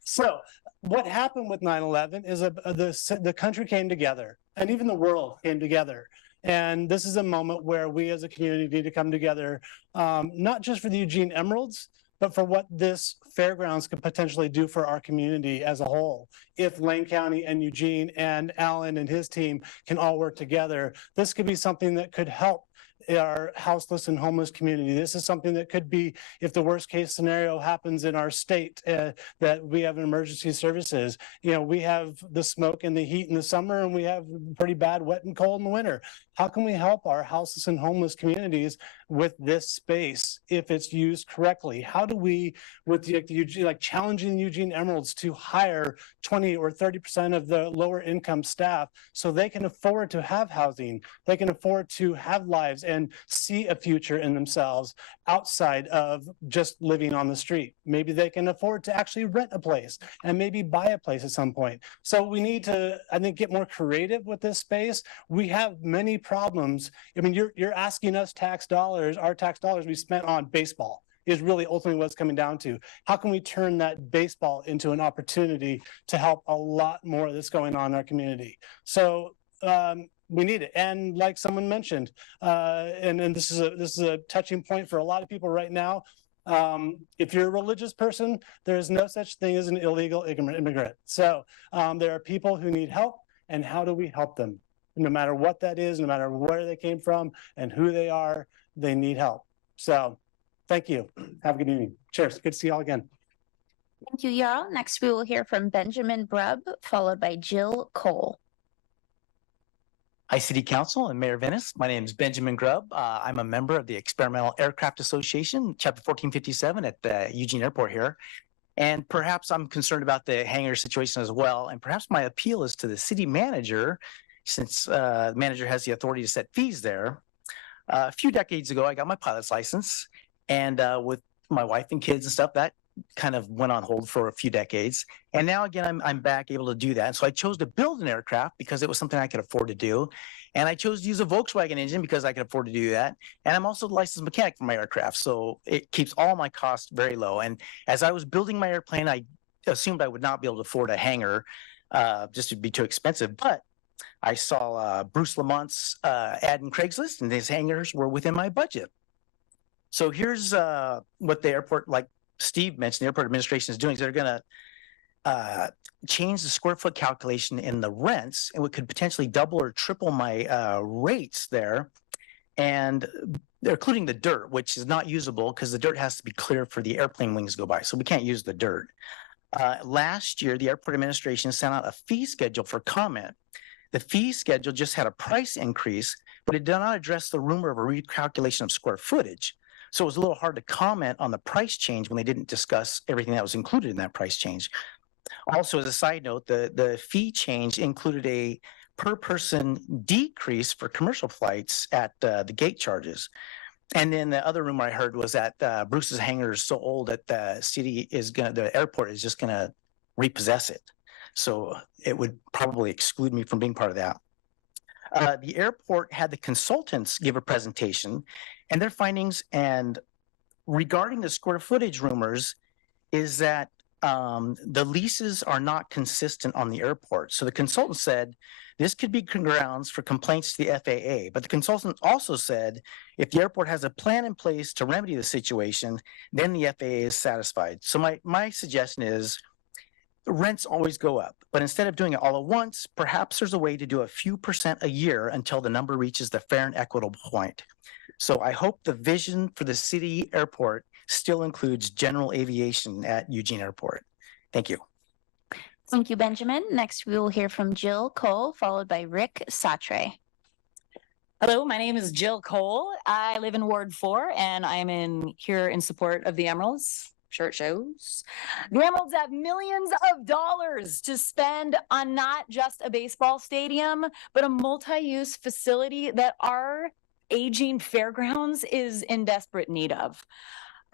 So what happened with 9/11 is the country came together, and even the world came together. And this is a moment where we as a community need to come together, not just for the Eugene Emeralds, but for what this fairgrounds could potentially do for our community as a whole. If Lane County and Eugene and Alan and his team can all work together, this could be something that could help our houseless and homeless community. This is something that could be, if the worst case scenario happens in our state, that we have emergency services. We have the smoke and the heat in the summer, and we have pretty bad wet and cold in the winter. How can we help our houseless and homeless communities with this space if it's used correctly? How do we, with the Eugene, challenging Eugene Emeralds to hire 20 or 30% of the lower income staff so they can afford to have housing, they can afford to have lives and see a future in themselves outside of just living on the street. Maybe they can afford to actually rent a place and maybe buy a place at some point. So we need to, I think, get more creative with this space. We have many problems. I mean, you're asking us our tax dollars we spent on baseball is really ultimately what it's coming down to. How can we turn that baseball into an opportunity to help a lot more that's going on in our community? So we need it. And like someone mentioned, and this is a touching point for a lot of people right now. If you're a religious person, there is no such thing as an illegal immigrant. So there are people who need help, and how do we help them? No matter what that is, no matter where they came from and who they are, they need help. So thank you. Have a good evening. Cheers. Good to see you all again. Thank you, Jarl. Next, we will hear from Benjamin Brub, followed by Jill Cole. Hi, City Council and Mayor Venice. My name is Benjamin Grubb. I'm a member of the Experimental Aircraft Association, Chapter 1457 at the Eugene Airport here. And perhaps I'm concerned about the hangar situation as well. And perhaps my appeal is to the city manager, since the manager has the authority to set fees there. A few decades ago, I got my pilot's license. And with my wife and kids and stuff, that kind of went on hold for a few decades. And now again, I'm back able to do that. And so I chose to build an aircraft because it was something I could afford to do. And I chose to use a Volkswagen engine because I could afford to do that. And I'm also a licensed mechanic for my aircraft. So it keeps all my costs very low. And as I was building my airplane, I assumed I would not be able to afford a hangar, just to be too expensive. But I saw Bruce Lamont's ad in Craigslist, and his hangars were within my budget. So here's what the airport, like Steve mentioned, the airport administration is doing. Is they're going to change the square foot calculation in the rents, and we could potentially double or triple my rates there. And they're including the dirt, which is not usable because the dirt has to be clear for the airplane wings to go by. So we can't use the dirt. Last year, the airport administration sent out a fee schedule for comment. The fee schedule just had a price increase, but it did not address the rumor of a recalculation of square footage. So it was a little hard to comment on the price change when they didn't discuss everything that was included in that price change. Also, as a side note, the fee change included a per person decrease for commercial flights at the gate charges. And then the other rumor I heard was that Bruce's hangar is so old that the airport is just gonna repossess it. So it would probably exclude me from being part of that. The airport had the consultants give a presentation, and their findings and regarding the square footage rumors is that the leases are not consistent on the airport. So the consultant said this could be grounds for complaints to the FAA. But the consultant also said if the airport has a plan in place to remedy the situation, then the FAA is satisfied. So my suggestion is rents always go up, but instead of doing it all at once, perhaps there's a way to do a few percent a year until the number reaches the fair and equitable point. So I hope the vision for the city airport still includes general aviation at Eugene Airport. Thank you. Thank you, Benjamin. Next, we will hear from Jill Cole, followed by Rick Satre. Hello, my name is Jill Cole. I live in Ward 4, and I'm here in support of the Emeralds. Sure it shows. The Emeralds have millions of dollars to spend on not just a baseball stadium, but a multi-use facility that our aging fairgrounds is in desperate need of.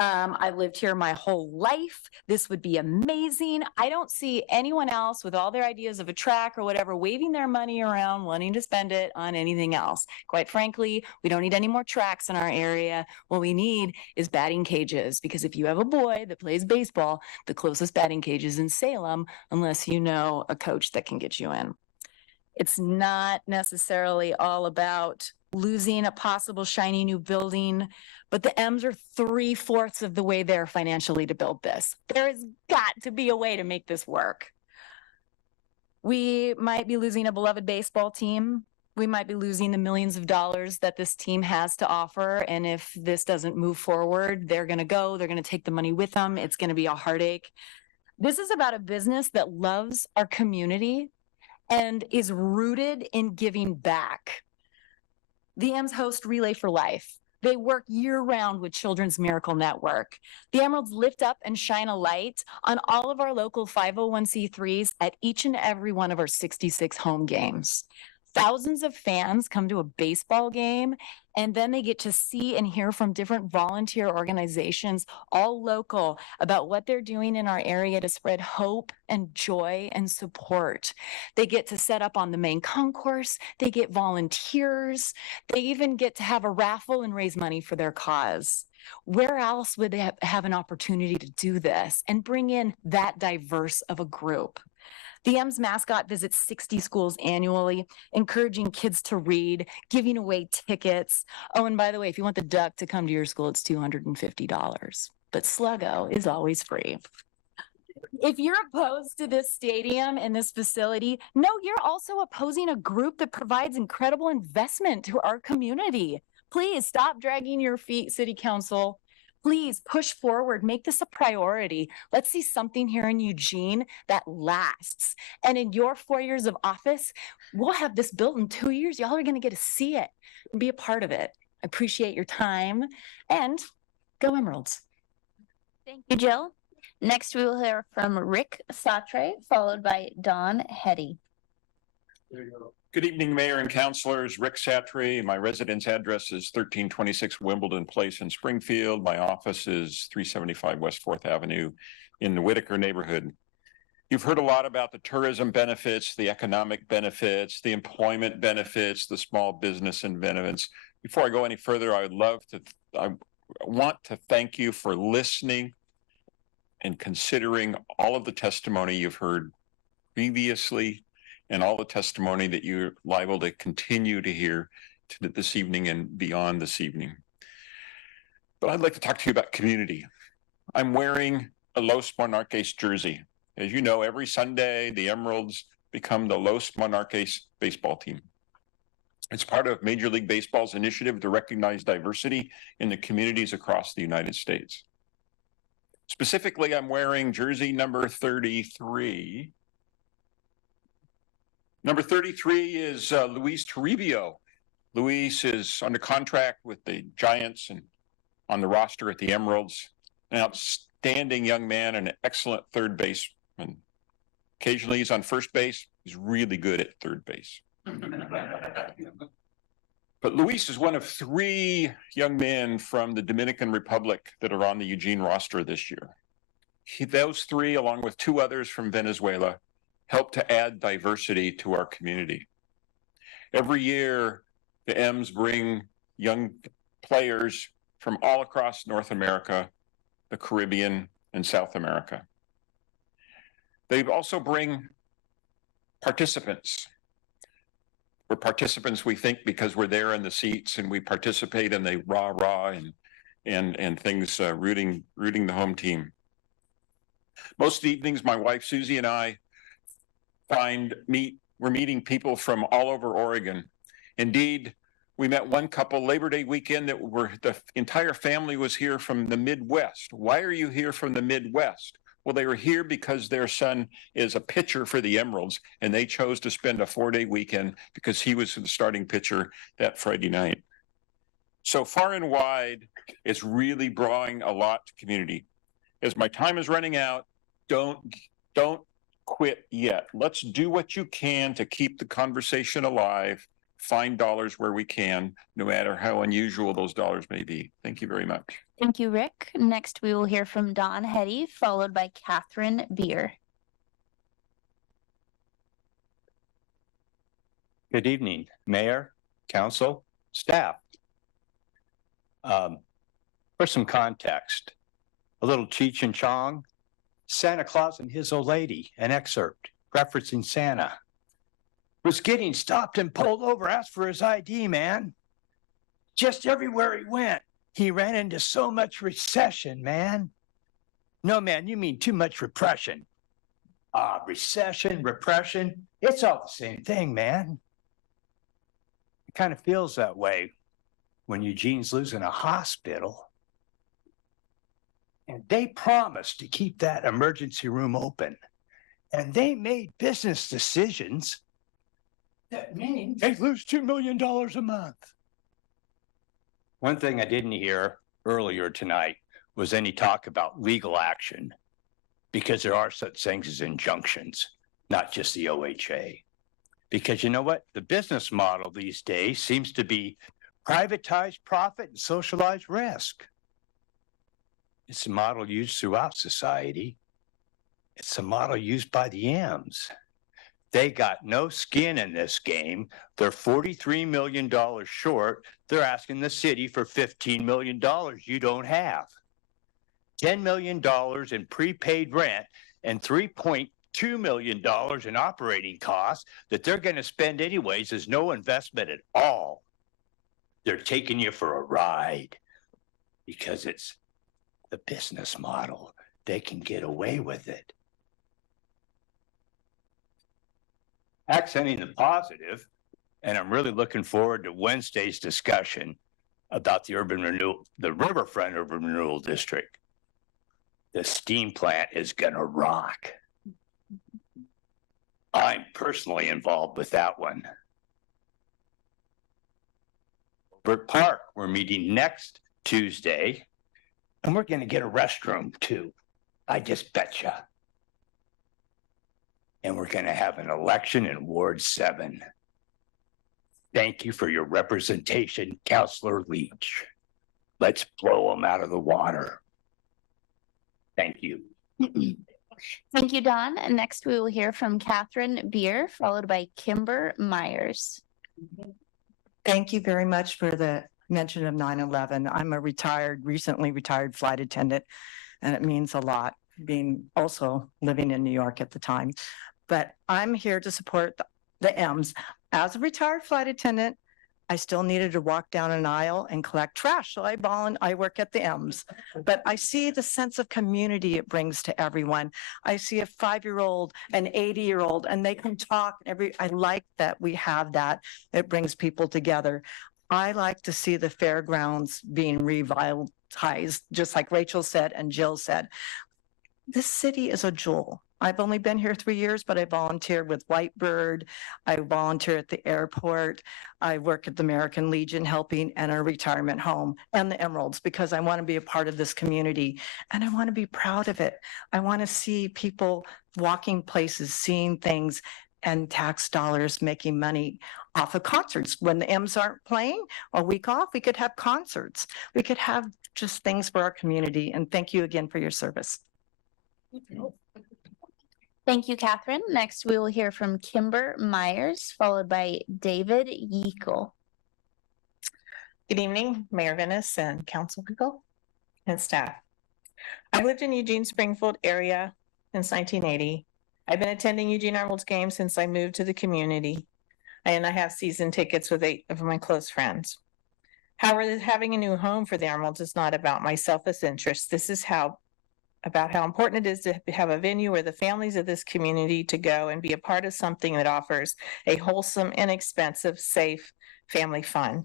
I've lived here my whole life. This would be amazing. I don't see anyone else with all their ideas of a track or whatever waving their money around, wanting to spend it on anything else. Quite frankly, we don't need any more tracks in our area. What we need is batting cages, because if you have a boy that plays baseball, the closest batting cage is in Salem, unless you know a coach that can get you in. It's not necessarily all about losing a possible shiny new building, but the M's are 3/4 of the way there financially to build this. There has got to be a way to make this work. We might be losing a beloved baseball team. We might be losing the millions of dollars that this team has to offer. And if this doesn't move forward, they're going to take the money with them. It's going to be a heartache. This is about a business that loves our community and is rooted in giving back. The M's host Relay for Life. They work year-round with Children's Miracle Network. The Emeralds lift up and shine a light on all of our local 501c3s at each and every one of our 66 home games. Thousands of fans come to a baseball game, and then they get to see and hear from different volunteer organizations, all local, about what they're doing in our area to spread hope and joy and support. They get to set up on the main concourse. They get volunteers. They even get to have a raffle and raise money for their cause. Where else would they have an opportunity to do this and bring in that diverse of a group? The M's mascot visits 60 schools annually, encouraging kids to read, giving away tickets. Oh, and by the way, if you want the duck to come to your school, it's $250. But Sluggo is always free. If you're opposed to this stadium and this facility, no, you're also opposing a group that provides incredible investment to our community. Please stop dragging your feet, City Council. Please push forward, make this a priority. Let's see something here in Eugene that lasts. And in your 4 years of office, we'll have this built in 2 years. Y'all are going to get to see it and be a part of it. I appreciate your time, and go Emeralds. Thank you, Jill. Next, we will hear from Rick Satre, followed by Don Hetty. Good evening, Mayor and Councilors. Rick Satry. My residence address is 1326 Wimbledon Place in Springfield. My office is 375 West 4th Avenue in the Whitaker neighborhood. You've heard a lot about the tourism benefits, the economic benefits, the employment benefits, the small business and benefits. Before I go any further, I want to thank you for listening and considering all of the testimony you've heard previously and all the testimony that you're liable to continue to hear this evening and beyond this evening. But I'd like to talk to you about community. I'm wearing a Los Monarques jersey. As you know, every Sunday, the Emeralds become the Los Monarques baseball team. It's part of Major League Baseball's initiative to recognize diversity in the communities across the United States. Specifically, I'm wearing jersey number 33. Number 33 is Luis Toribio. Luis is under contract with the Giants and on the roster at the Emeralds. An outstanding young man and an excellent third baseman. Occasionally he's on first base. He's really good at third base. But Luis is one of 3 young men from the Dominican Republic that are on the Eugene roster this year. Those 3, along with 2 others from Venezuela, help to add diversity to our community. Every year, the M's bring young players from all across North America, the Caribbean, and South America. They also bring participants. We're participants, we think, because we're there in the seats and we participate in the rah-rah and things, rooting the home team. Most evenings, my wife Susie and I we're meeting people from all over Oregon. Indeed, we met one couple Labor Day weekend that the entire family was here from the Midwest. Why are you here from the Midwest? Well, they were here because their son is a pitcher for the Emeralds, and they chose to spend a 4-day weekend because he was the starting pitcher that Friday night. So far and wide, it's really drawing a lot to community. As my time is running out, don't quit yet. Let's do what you can to keep the conversation alive, find dollars where we can, no matter how unusual those dollars may be. Thank you very much. Thank you, Rick. Next, we will hear from Don Hetty, followed by Catherine Beer. Good evening, Mayor, Council, staff. For some context, a little Cheech and Chong, Santa Claus and His Old Lady, an excerpt referencing Santa, was getting stopped and pulled over, asked for his ID, man. Just everywhere he went, he ran into so much recession, man. No, man, you mean too much repression. Recession, repression, it's all the same thing, man. It kind of feels that way when Eugene's losing a hospital. And they promised to keep that emergency room open. And they made business decisions that mean they lose $2 million a month. One thing I didn't hear earlier tonight was any talk about legal action, because there are such things as injunctions, not just the OHA. Because you know what? The business model these days seems to be privatize profit and socialize risk. It's a model used throughout society. It's a model used by the M's. They got no skin in this game. They're $43 million short. They're asking the city for $15 million you don't have. $10 million in prepaid rent and $3.2 million in operating costs that they're going to spend anyways is no investment at all. They're taking you for a ride because it's the business model. They can get away with it. Accenting the positive, and I'm really looking forward to Wednesday's discussion about the Riverfront Urban Renewal District. The steam plant is gonna rock. I'm personally involved with that one. Burt Park, we're meeting next Tuesday, and we're gonna get a restroom too. I just betcha. And we're gonna have an election in Ward 7. Thank you for your representation, Counselor Leach. Let's blow them out of the water. Thank you. Thank you, Don. And next we will hear from Catherine Beer, followed by Kimber Myers. Thank you very much for the mention of 9/11. I'm a recently retired flight attendant, and it means a lot being also living in New York at the time. But I'm here to support the M's. As a retired flight attendant, I still needed to walk down an aisle and collect trash. So I work at the M's, but I see the sense of community it brings to everyone. I see a 5-year-old, an 80-year-old, and they can talk. I like that we have that. It brings people together. I like to see the fairgrounds being revitalized, just like Rachel said and Jill said. This city is a jewel. I've only been here 3 years, but I volunteered with Whitebird. I volunteer at the airport. I work at the American Legion helping and a retirement home and the Emeralds because I want to be a part of this community and I want to be proud of it. I want to see people walking places, seeing things and tax dollars making money off of concerts. When the M's aren't playing a week off, we could have concerts. We could have just things for our community. And thank you again for your service. Thank you, Catherine. Next, we will hear from Kimber Myers, followed by David Yeakel. Good evening, Mayor Venice and council people and staff. I've lived in Eugene Springfield area since 1980. I've been attending Eugene Emeralds games since I moved to the community, and I have season tickets with 8 of my close friends. However, having a new home for the Emeralds is not about my selfish interests. This is about how important it is to have a venue where the families of this community to go and be a part of something that offers a wholesome, inexpensive, safe family fun.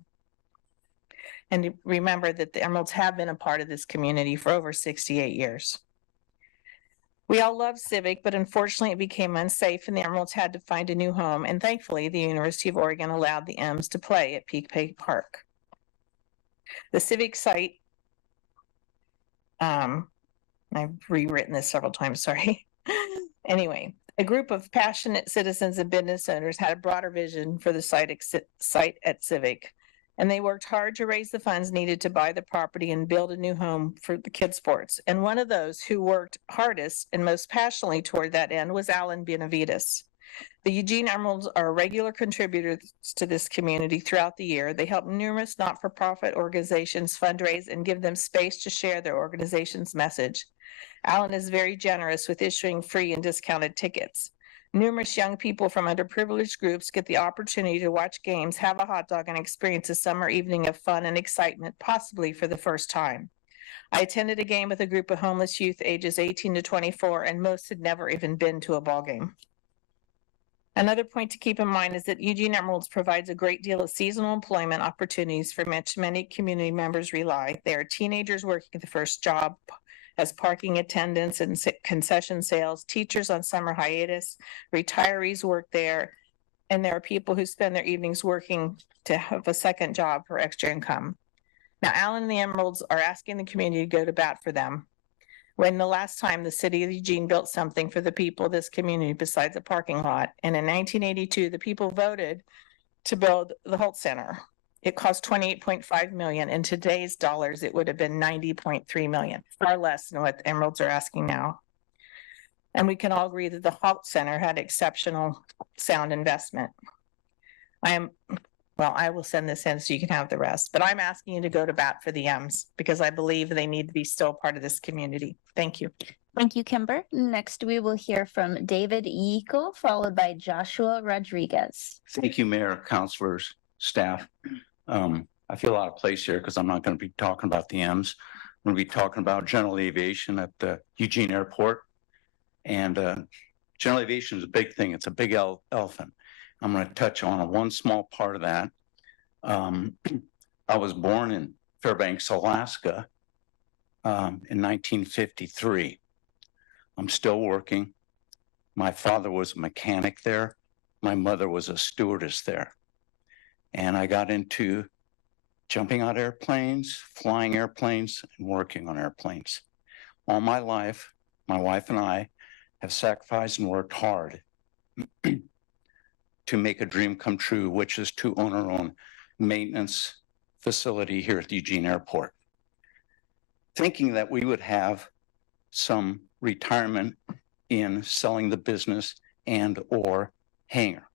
And remember that the Emeralds have been a part of this community for over 68 years. We all love Civic, but unfortunately it became unsafe and the Emeralds had to find a new home. And thankfully, the University of Oregon allowed the M's to play at Peak Bay Park. The Civic site, I've rewritten this several times, sorry. Anyway, a group of passionate citizens and business owners had a broader vision for the site at Civic, and they worked hard to raise the funds needed to buy the property and build a new home for the kids' sports. And one of those who worked hardest and most passionately toward that end was Alan Benavides. The Eugene Emeralds are regular contributors to this community throughout the year. They help numerous not-for-profit organizations fundraise and give them space to share their organization's message. Alan is very generous with issuing free and discounted tickets. Numerous young people from underprivileged groups get the opportunity to watch games, have a hot dog, and experience a summer evening of fun and excitement, possibly for the first time. I attended a game with a group of homeless youth ages 18 to 24, and most had never even been to a ball game. Another point to keep in mind is that Eugene Emeralds provides a great deal of seasonal employment opportunities for which many community members rely. They are teenagers working at the first job as parking attendants and concession sales, teachers on summer hiatus, retirees work there, and there are people who spend their evenings working to have a second job for extra income. Now, Alan and the Emeralds are asking the community to go to bat for them. When the last time the city of Eugene built something for the people of this community besides a parking lot, and in 1982, the people voted to build the Holt Center. It cost $28.5 million. In today's dollars, it would have been $90.3 million, far less than what the Emeralds are asking now. And we can all agree that the Holt Center had exceptional sound investment. I will send this in so you can have the rest, but I'm asking you to go to bat for the M's because I believe they need to be still part of this community. Thank you. Thank you, Kimber. Next, we will hear from David Yeakel, followed by Joshua Rodriguez. Thank you, Mayor, councilors, staff. I feel out of place here because I'm not going to be talking about the M's. I'm going to be talking about general aviation at the Eugene Airport. And general aviation is a big thing. It's a big elephant. I'm going to touch on one small part of that. I was born in Fairbanks, Alaska in 1953. I'm still working. My father was a mechanic there. My mother was a stewardess there. And I got into jumping out airplanes, flying airplanes, and working on airplanes. All my life, my wife and I have sacrificed and worked hard to make a dream come true, which is to own our own maintenance facility here at the Eugene Airport. Thinking that we would have some retirement in selling the business and or hangar.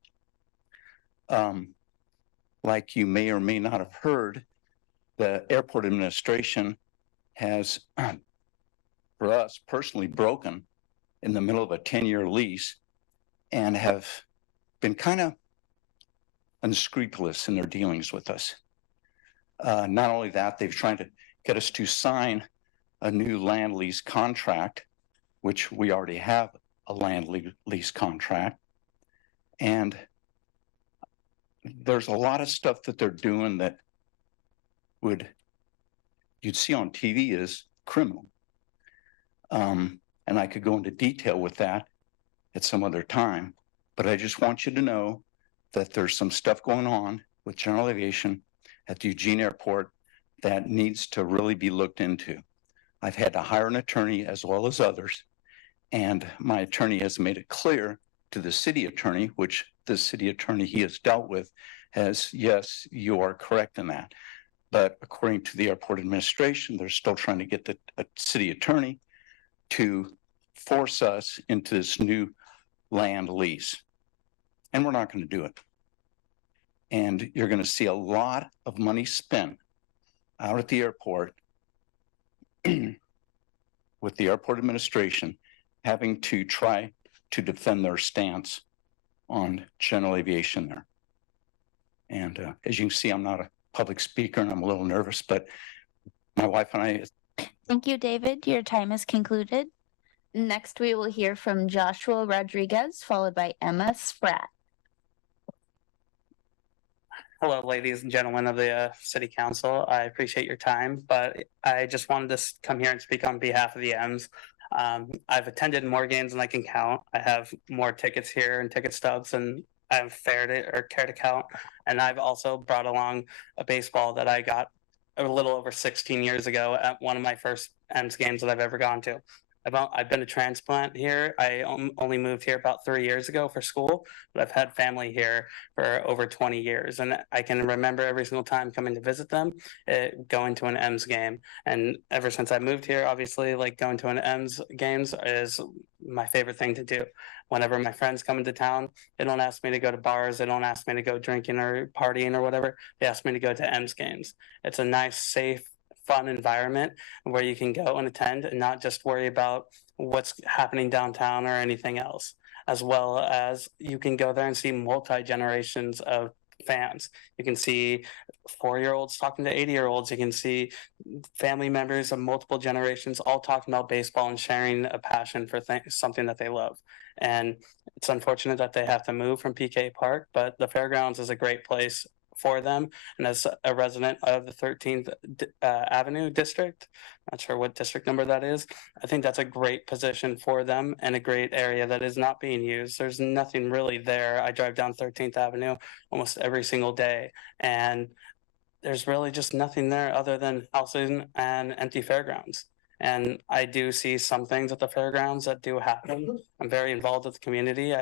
Like you may or may not have heard, the airport administration has, for us personally, broken in the middle of a 10-year lease and have been kind of unscrupulous in their dealings with us. Not only that, they've tried to get us to sign a new land lease contract, which we already have a land lease contract. And there's a lot of stuff that they're doing that you'd see on TV as criminal. And I could go into detail with that at some other time, but I just want you to know that there's some stuff going on with general aviation at the Eugene Airport that needs to really be looked into. I've had to hire an attorney as well as others, and my attorney has made it clear to the city attorney, which the city attorney he has dealt with has, yes, you are correct in that. But according to the airport administration, they're still trying to get the city attorney to force us into this new land lease. And we're not going to do it. And you're going to see a lot of money spent out at the airport with the airport administration having to try to defend their stance on general aviation there. And as you can see, I'm not a public speaker and I'm a little nervous, but my wife and I. Thank you, David. Your time is concluded. Next, we will hear from Joshua Rodriguez, followed by Emma Spratt. Hello, ladies and gentlemen of the City Council. I appreciate your time, but I just wanted to come here and speak on behalf of the M's. I've attended more games than I can count. I have more tickets here and ticket stubs than I've care to count. And I've also brought along a baseball that I got a little over 16 years ago at one of my first M's games that I've ever gone to. I've been a transplant here. I only moved here about 3 years ago for school, but I've had family here for over 20 years. And I can remember every single time coming to visit them, going to an M's game. And ever since I moved here, obviously, like going to an M's games is my favorite thing to do. Whenever my friends come into town, they don't ask me to go to bars. They don't ask me to go drinking or partying or whatever. They ask me to go to M's games. It's a nice, safe, fun environment where you can go and attend and not just worry about what's happening downtown or anything else, as well as you can go there and see multi-generations of fans. You can see 4-year-olds talking to 80-year-olds. You can see family members of multiple generations all talking about baseball and sharing a passion for something that they love. And it's unfortunate that they have to move from PK Park, but the fairgrounds is a great place for them. And as a resident of the 13th Avenue district, not sure what district number that is, I think that's a great position for them and a great area that is not being used. There's nothing really there. I drive down 13th Avenue almost every single day, and there's really just nothing there other than housing and empty fairgrounds. And I do see some things at the fairgrounds that do happen. I'm very involved with the community.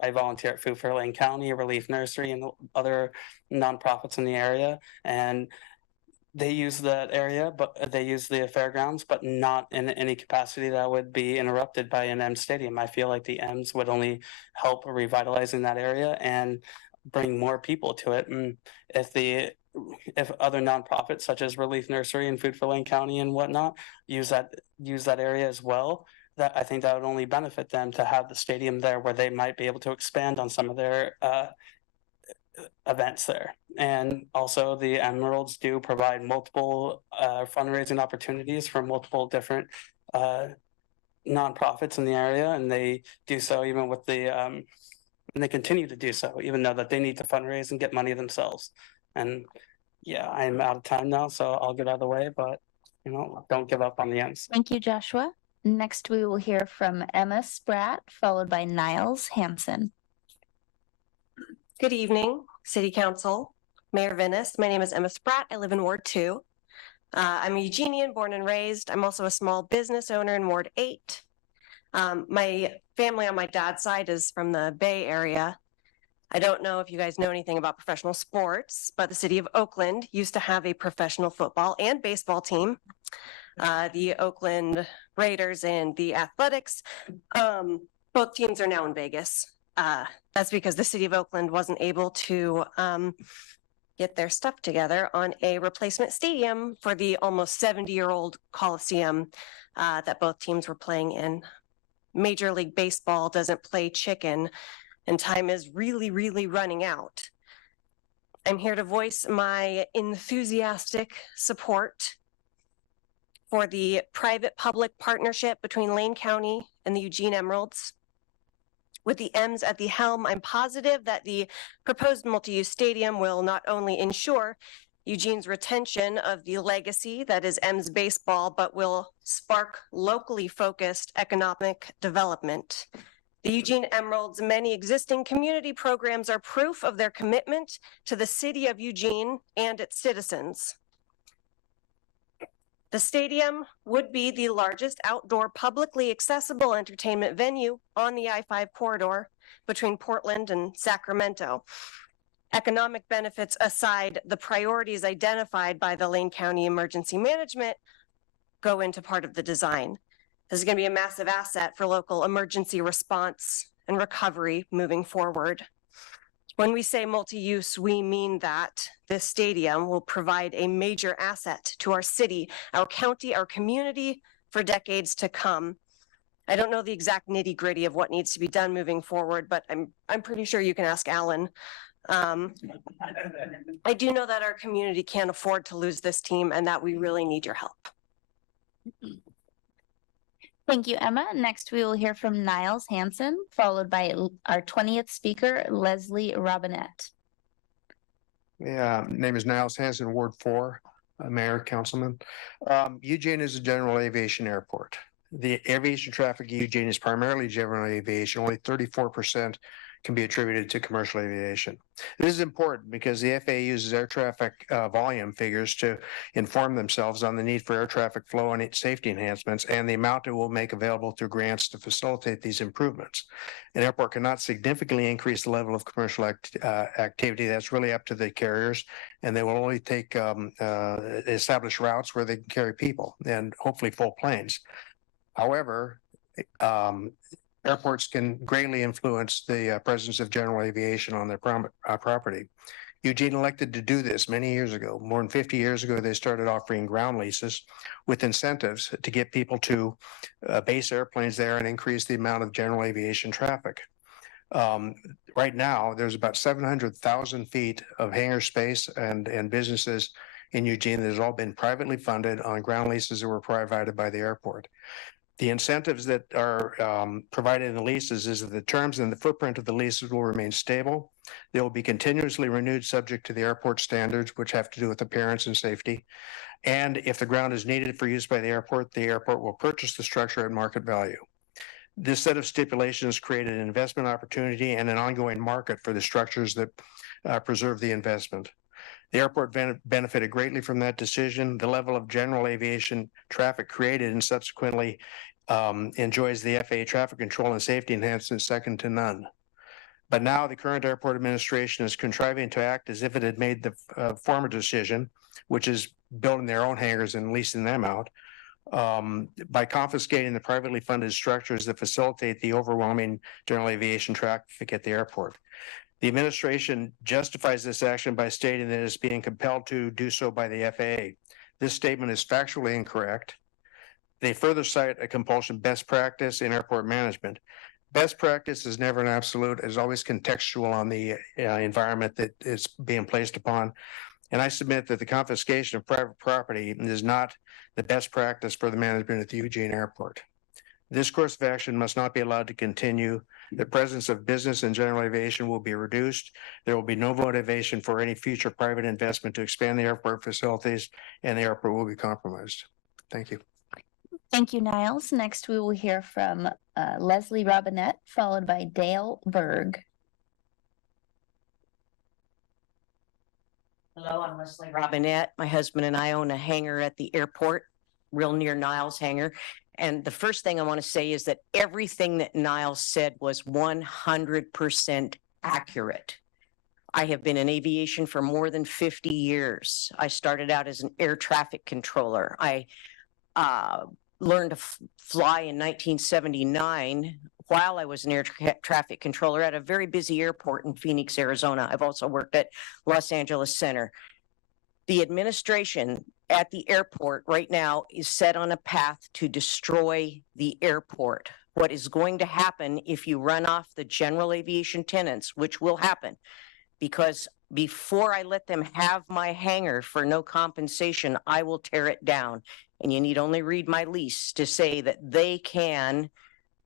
I volunteer at Food for Lane County, Relief Nursery, and other nonprofits in the area. And they use that area, but they use the fairgrounds, but not in any capacity that would be interrupted by an M stadium. I feel like the M's would only help revitalizing that area and bring more people to it. And if other nonprofits such as Relief Nursery and Food for Lane County and whatnot use that area as well, that I think that would only benefit them to have the stadium there where they might be able to expand on some of their events there. And also the Emeralds do provide multiple fundraising opportunities for multiple different nonprofits in the area, and they do so even with and they continue to do so even though that they need to fundraise and get money themselves. And yeah, I'm out of time now, so I'll get out of the way, but don't give up on the M's. Thank you, Joshua. Next, we will hear from Emma Spratt, followed by Niles Hansen. Good evening, City Council, Mayor Venice. My name is Emma Spratt. I live in Ward 2. I'm a Eugenian, born and raised. I'm also a small business owner in Ward 8. My family on my dad's side is from the Bay Area. I don't know if you guys know anything about professional sports, but the city of Oakland used to have a professional football and baseball team. The Oakland Raiders and the Athletics, both teams are now in Vegas. That's because the city of Oakland wasn't able to get their stuff together on a replacement stadium for the almost 70-year-old Coliseum that both teams were playing in. Major League Baseball doesn't play chicken, and time is really, really running out. I'm here to voice my enthusiastic support for the private-public partnership between Lane County and the Eugene Emeralds. With the M's at the helm, I'm positive that the proposed multi-use stadium will not only ensure Eugene's retention of the legacy that is M's baseball, but will spark locally focused economic development. The Eugene Emeralds' many existing community programs are proof of their commitment to the city of Eugene and its citizens. The stadium would be the largest outdoor publicly accessible entertainment venue on the I-5 corridor between Portland and Sacramento. Economic benefits aside, the priorities identified by the Lane County Emergency Management go into part of the design. This is going to be a massive asset for local emergency response and recovery moving forward. When we say multi-use, we mean that this stadium will provide a major asset to our city, our county, our community for decades to come. I don't know the exact nitty-gritty of what needs to be done moving forward, but I'm pretty sure you can ask Alan. I do know that our community can't afford to lose this team and that we really need your help. Thank you, Emma. Next, we will hear from Niles Hansen, followed by our 20th speaker, Leslie Robinette. Yeah, name is Niles Hansen, Ward 4, Mayor, Councilman. Eugene is a general aviation airport. The aviation traffic in Eugene is primarily general aviation. Only 34% can be attributed to commercial aviation. This is important because the FAA uses air traffic volume figures to inform themselves on the need for air traffic flow and its safety enhancements and the amount it will make available through grants to facilitate these improvements. An airport cannot significantly increase the level of commercial activity. That's really up to the carriers, and they will only take established routes where they can carry people and hopefully full planes. However, airports can greatly influence the presence of general aviation on their property. Eugene elected to do this many years ago. More than 50 years ago, they started offering ground leases with incentives to get people to base airplanes there and increase the amount of general aviation traffic. Right now, there's about 700,000 feet of hangar space and businesses in Eugene that has all been privately funded on ground leases that were provided by the airport. The incentives that are provided in the leases is that the terms and the footprint of the leases will remain stable. They will be continuously renewed subject to the airport standards, which have to do with appearance and safety. And if the ground is needed for use by the airport will purchase the structure at market value. This set of stipulations created an investment opportunity and an ongoing market for the structures that preserve the investment. The airport benefited greatly from that decision. The level of general aviation traffic created and subsequently enjoys the FAA traffic control and safety enhancements second to none. But now the current airport administration is contriving to act as if it had made the former decision, which is building their own hangars and leasing them out, by confiscating the privately funded structures that facilitate the overwhelming general aviation traffic at the airport. The administration justifies this action by stating that it is being compelled to do so by the FAA. This statement is factually incorrect. They further cite a compulsion best practice in airport management. Best practice is never an absolute, it's always contextual on the environment that is being placed upon. And I submit that the confiscation of private property is not the best practice for the management at the Eugene Airport. This course of action must not be allowed to continue. The presence of business and general aviation will be reduced. There will be no motivation for any future private investment to expand the airport facilities, and the airport will be compromised. Thank you. Thank you, Niles. Next, we will hear from Leslie Robinette, followed by Dale Berg. Hello, I'm Leslie Robinette. My husband and I own a hangar at the airport, real near Niles Hangar. And the first thing I want to say is that everything that Niles said was 100% accurate. I have been in aviation for more than 50 years. I started out as an air traffic controller. I learned to fly in 1979 while I was an traffic controller at a very busy airport in Phoenix, Arizona. I've also worked at Los Angeles Center. The administration at the airport right now is set on a path to destroy the airport. What is going to happen if you run off the general aviation tenants, which will happen, because before I let them have my hangar for no compensation, I will tear it down. And you need only read my lease to say that they can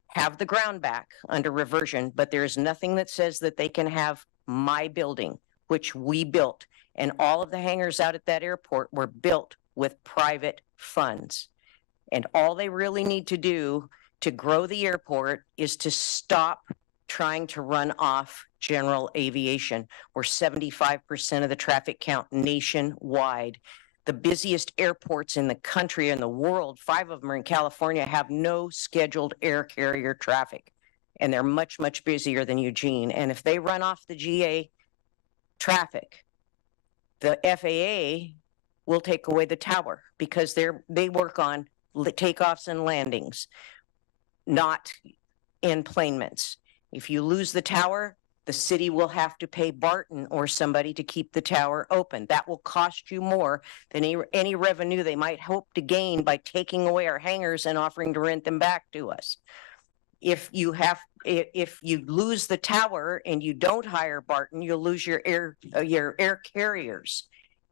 have the ground back under reversion, but there is nothing that says that they can have my building, which we built. And all of the hangars out at that airport were built with private funds. And all they really need to do to grow the airport is to stop trying to run off general aviation. We're 75% of the traffic count nationwide. The busiest airports in the country and the world, 5 of them are in California, have no scheduled air carrier traffic. And they're much, much busier than Eugene. And if they run off the GA traffic, the FAA will take away the tower because they work on takeoffs and landings, not enplanements. If you lose the tower, the city will have to pay Barton or somebody to keep the tower open. That will cost you more than any revenue they might hope to gain by taking away our hangars and offering to rent them back to us. If you lose the tower and you don't hire Barton, you'll lose your air carriers.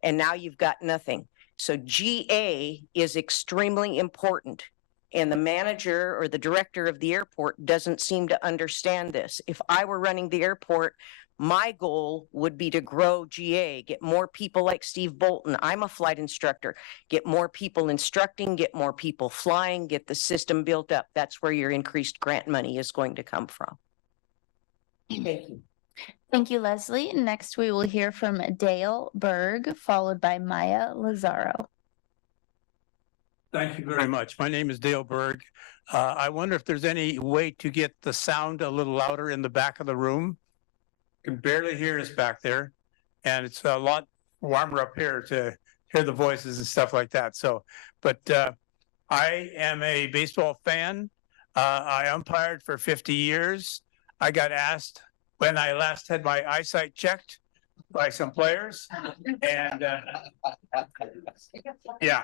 And now you've got nothing. So GA is extremely important. And the manager or the director of the airport doesn't seem to understand this. If I were running the airport, my goal would be to grow GA, get more people like Steve Bolton. I'm a flight instructor. Get more people instructing, get more people flying, get the system built up. That's where your increased grant money is going to come from. Thank you. Thank you, Leslie. Next, we will hear from Dale Berg, followed by Maya Lazaro. Thank you very much. My name is Dale Berg. I wonder if there's any way to get the sound a little louder in the back of the room. You can barely hear us back there. And it's a lot warmer up here to hear the voices and stuff like that. So, but I am a baseball fan. I umpired for 50 years. I got asked when I last had my eyesight checked by some players, and yeah,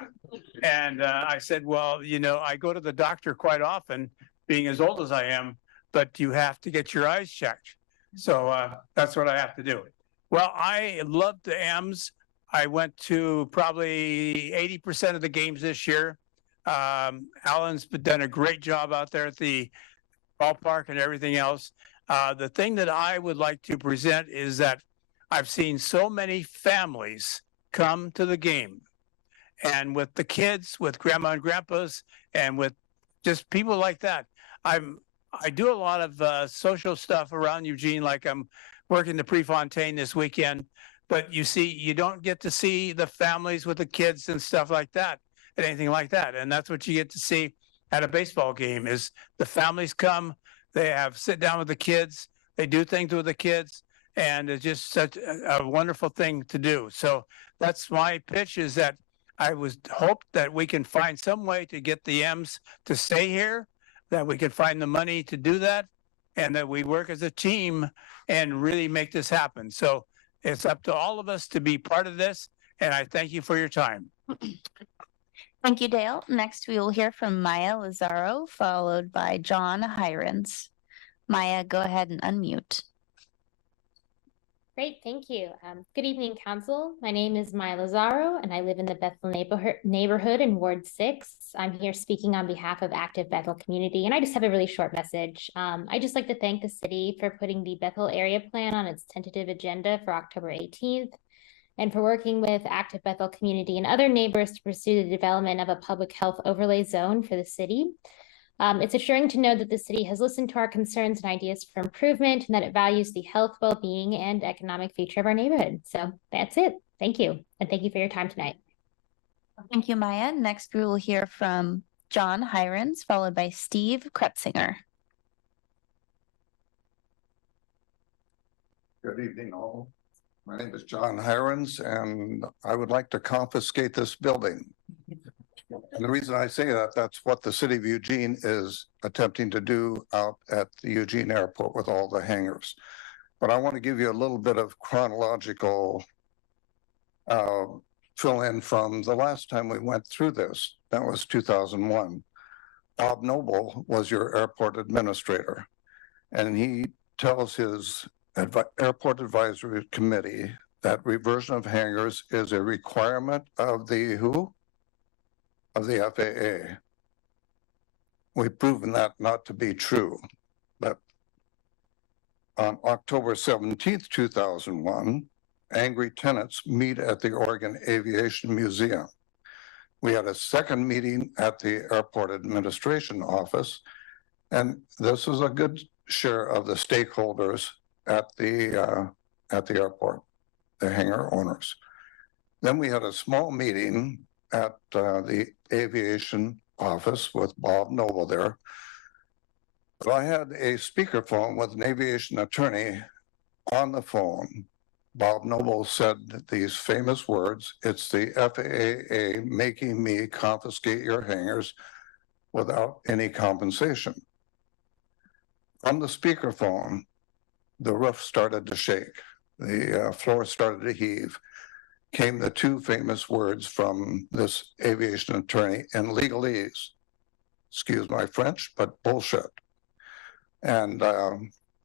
and I said, well, you know, I go to the doctor quite often, being as old as I am, but you have to get your eyes checked. So that's what I have to do. Well, I love the M's. I went to probably 80% of the games this year. Alan's done a great job out there at the ballpark and everything else. The thing that I would like to present is that I've seen so many families come to the game, and with the kids, with grandma and grandpas, and with just people like that. I do a lot of social stuff around Eugene, like I'm working the Prefontaine this weekend, but you see, you don't get to see the families with the kids and stuff like that, and anything like that. And that's what you get to see at a baseball game is the families come, they have sit down with the kids, they do things with the kids, and it's just such a wonderful thing to do. So that's my pitch, is that I was hoped that we can find some way to get the M's to stay here, that we can find the money to do that, and that we work as a team and really make this happen. So it's up to all of us to be part of this, and I thank you for your time. Thank you, Dale. Next, we will hear from Maya Lazaro, followed by John Hirons. Maya, go ahead and unmute. Great, thank you. Good evening, Council. My name is Maya Lazaro, and I live in the Bethel neighborhood in Ward 6. I'm here speaking on behalf of Active Bethel Community, and I just have a really short message. I'd just like to thank the city for putting the Bethel Area Plan on its tentative agenda for October 18th, and for working with Active Bethel Community and other neighbors to pursue the development of a public health overlay zone for the city. It's assuring to know that the city has listened to our concerns and ideas for improvement, and that it values the health, well-being, and economic future of our neighborhood. So that's it. Thank you. And thank you for your time tonight. Thank you, Maya. Next, we will hear from John Hirons, followed by Steve Kretzinger. Good evening, all. My name is John Hirons, and I would like to confiscate this building. And the reason I say that, that's what the city of Eugene is attempting to do out at the Eugene Airport with all the hangars. But I want to give you a little bit of chronological fill in from the last time we went through this. That was 2001. Bob Noble was your airport administrator, and he tells his Airport Advisory Committee that reversion of hangars is a requirement of the who? Of the FAA. We've proven that not to be true, but on October 17th, 2001, angry tenants meet at the Oregon Aviation Museum. We had a second meeting at the Airport Administration Office, and this was a good share of the stakeholders at the airport, the hangar owners. Then we had a small meeting at the aviation office with Bob Noble there. But I had a speakerphone with an aviation attorney on the phone. Bob Noble said these famous words, "It's the FAA making me confiscate your hangars without any compensation." From the speakerphone, the roof started to shake. The floor started to heave. Came the two famous words from this aviation attorney in legalese. Excuse my French, but bullshit. And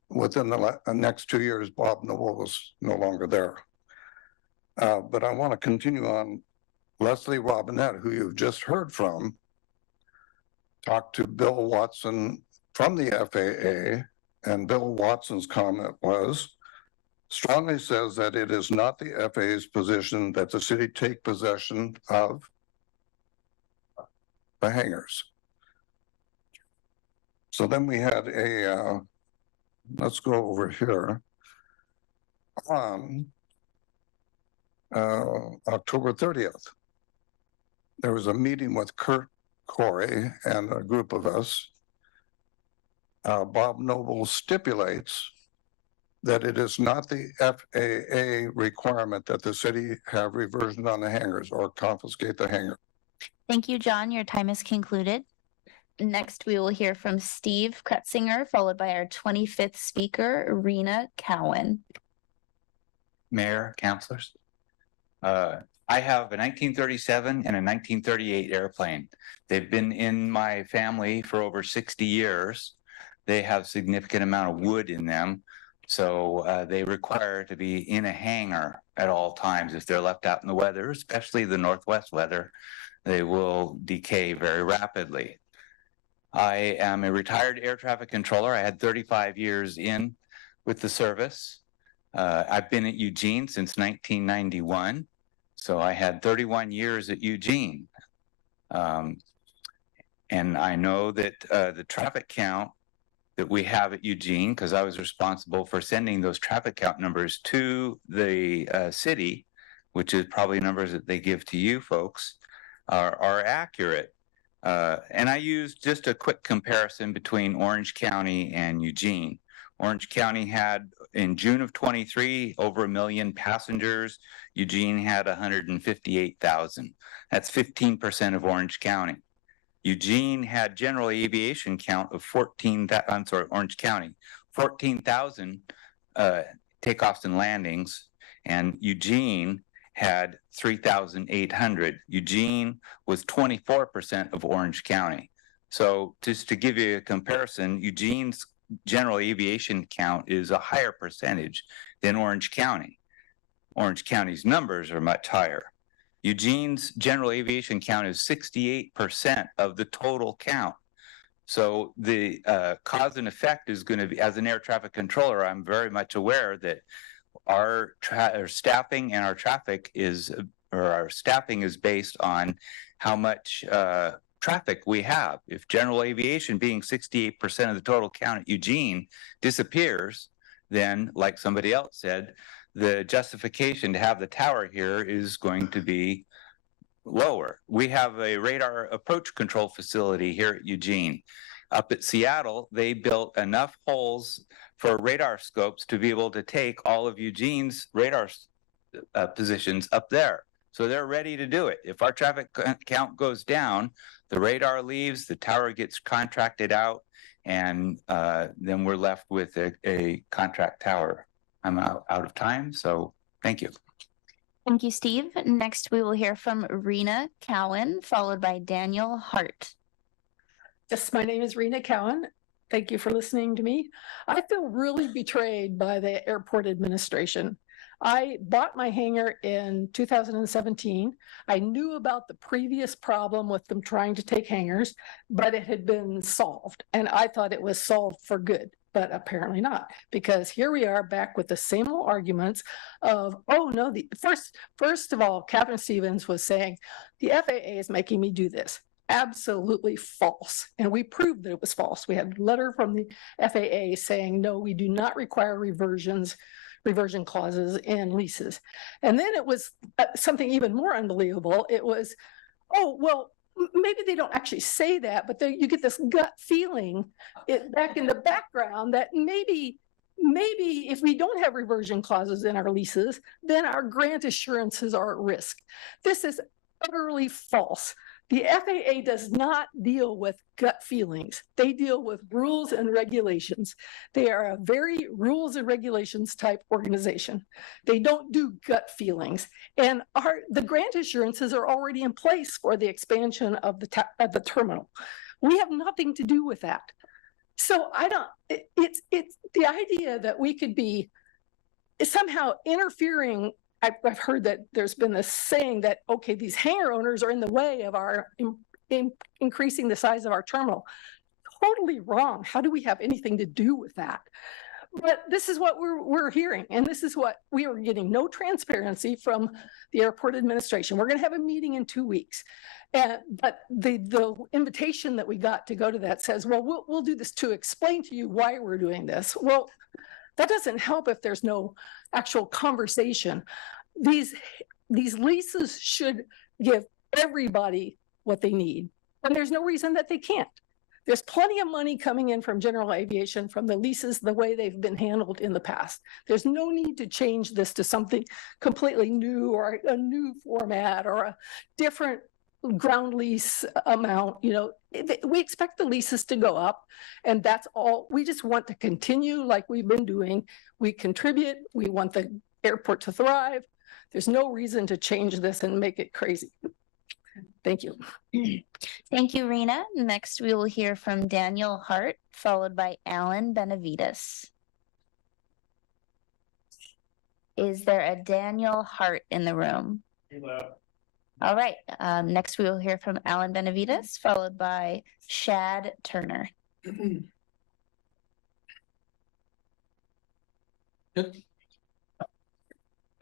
within the next 2 years, Bob Noble was no longer there. But I want to continue on. Leslie Robinette, who you've just heard from, talked to Bill Watson from the FAA, and Bill Watson's comment was, strongly says that it is not the FAA's position that the city take possession of the hangars. So then we had a, let's go over here. On October 30th, there was a meeting with Kurt Corey and a group of us. Bob Noble stipulates that it is not the FAA requirement that the city have reversion on the hangars or confiscate the hangar. Thank you, John. Your time is concluded. Next, we will hear from Steve Kretzinger, followed by our 25th speaker, Rena Cowan. Mayor, councilors. I have a 1937 and a 1938 airplane. They've been in my family for over 60 years. They have significant amount of wood in them. So they require to be in a hangar at all times. If they're left out in the weather, especially the northwest weather, they will decay very rapidly. I am a retired air traffic controller. I had 35 years in with the service. I've been at Eugene since 1991. So I had 31 years at Eugene. And I know that the traffic count that we have at Eugene, because I was responsible for sending those traffic count numbers to the city, which is probably numbers that they give to you folks, are accurate. And I used just a quick comparison between Orange County and Eugene. Orange County had, in June of 23, over 1 million passengers. Eugene had 158,000. That's 15% of Orange County. Eugene had general aviation count of 14,000, Orange County, 14,000 takeoffs and landings, and Eugene had 3,800. Eugene was 24% of Orange County. So just to give you a comparison, Eugene's general aviation count is a higher percentage than Orange County. Orange County's numbers are much higher. Eugene's general aviation count is 68% of the total count. So the cause and effect is going to be, as an air traffic controller, I'm very much aware that our staffing and our traffic is, or our staffing is based on how much traffic we have. If general aviation being 68% of the total count at Eugene disappears, then like somebody else said, the justification to have the tower here is going to be lower. We have a radar approach control facility here at Eugene. up at Seattle, they built enough holes for radar scopes to be able to take all of Eugene's radar positions up there. So they're ready to do it. If our traffic count goes down, the radar leaves, the tower gets contracted out, and then we're left with a contract tower. I'm out of time, so thank you. Thank you, Steve. Next, we will hear from Rena Cowan, followed by Daniel Hart. Yes, my name is Rena Cowan. Thank you for listening to me. I feel really betrayed by the airport administration. I bought my hangar in 2017. I knew about the previous problem with them trying to take hangars, but it had been solved. And I thought it was solved for good, but apparently not, because here we are back with the same old arguments of, oh no, first of all, Captain Stevens was saying, the FAA is making me do this. Absolutely false. And we proved that it was false. We had a letter from the FAA saying, no, we do not require reversion clauses in leases. And then it was something even more unbelievable. It was, oh, well, maybe they don't actually say that, but you get this gut feeling back in the background that maybe if we don't have reversion clauses in our leases, then our grant assurances are at risk. This is utterly false. The FAA does not deal with gut feelings. They deal with rules and regulations. They are a very rules and regulations type organization. They don't do gut feelings. And the grant assurances are already in place for the expansion of the terminal. We have nothing to do with that. So it's the idea that we could be somehow interfering. I've heard that there's been this saying that, okay, these hangar owners are in the way of our increasing the size of our terminal. Totally wrong. How do we have anything to do with that? But this is what we're hearing, and this is what we are getting. No transparency from the airport administration. We're going to have a meeting in 2 weeks. But the invitation that we got to go to that says, well, we'll do this to explain to you why we're doing this. Well, that doesn't help if there's no actual conversation. These leases should give everybody what they need, and there's no reason that they can't. There's plenty of money coming in from general aviation from the leases the way they've been handled in the past. There's no need to change this to something completely new or a new format or a different ground lease amount. You know, we expect the leases to go up, and that's all. We just want to continue like we've been doing. We contribute. We want the airport to thrive. There's no reason to change this and make it crazy. Thank you. Thank you, Rena. Next, we will hear from Daniel Hart, followed by Alan Benavides. Is there a Daniel Hart in the room? Hello. All right. Next, we will hear from Alan Benavides, followed by Shad Turner.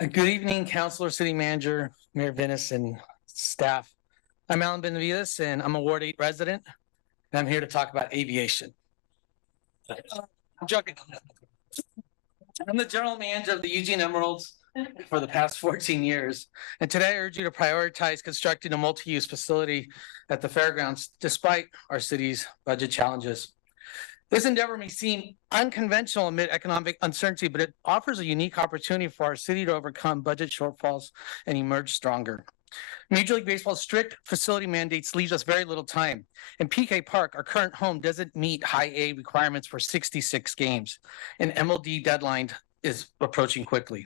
Good evening, Councilor, City Manager, Mayor Venice, and staff. I'm Alan Benavides, and I'm a Ward 8 resident, and I'm here to talk about aviation. I'm joking. I'm the general manager of the Eugene Emeralds for the past 14 years, and today I urge you to prioritize constructing a multi-use facility at the fairgrounds despite our city's budget challenges. This endeavor may seem unconventional amid economic uncertainty, but it offers a unique opportunity for our city to overcome budget shortfalls and emerge stronger. Major League Baseball's strict facility mandates leaves us very little time. And PK Park, our current home, doesn't meet high A requirements for 66 games. An MLD deadline is approaching quickly.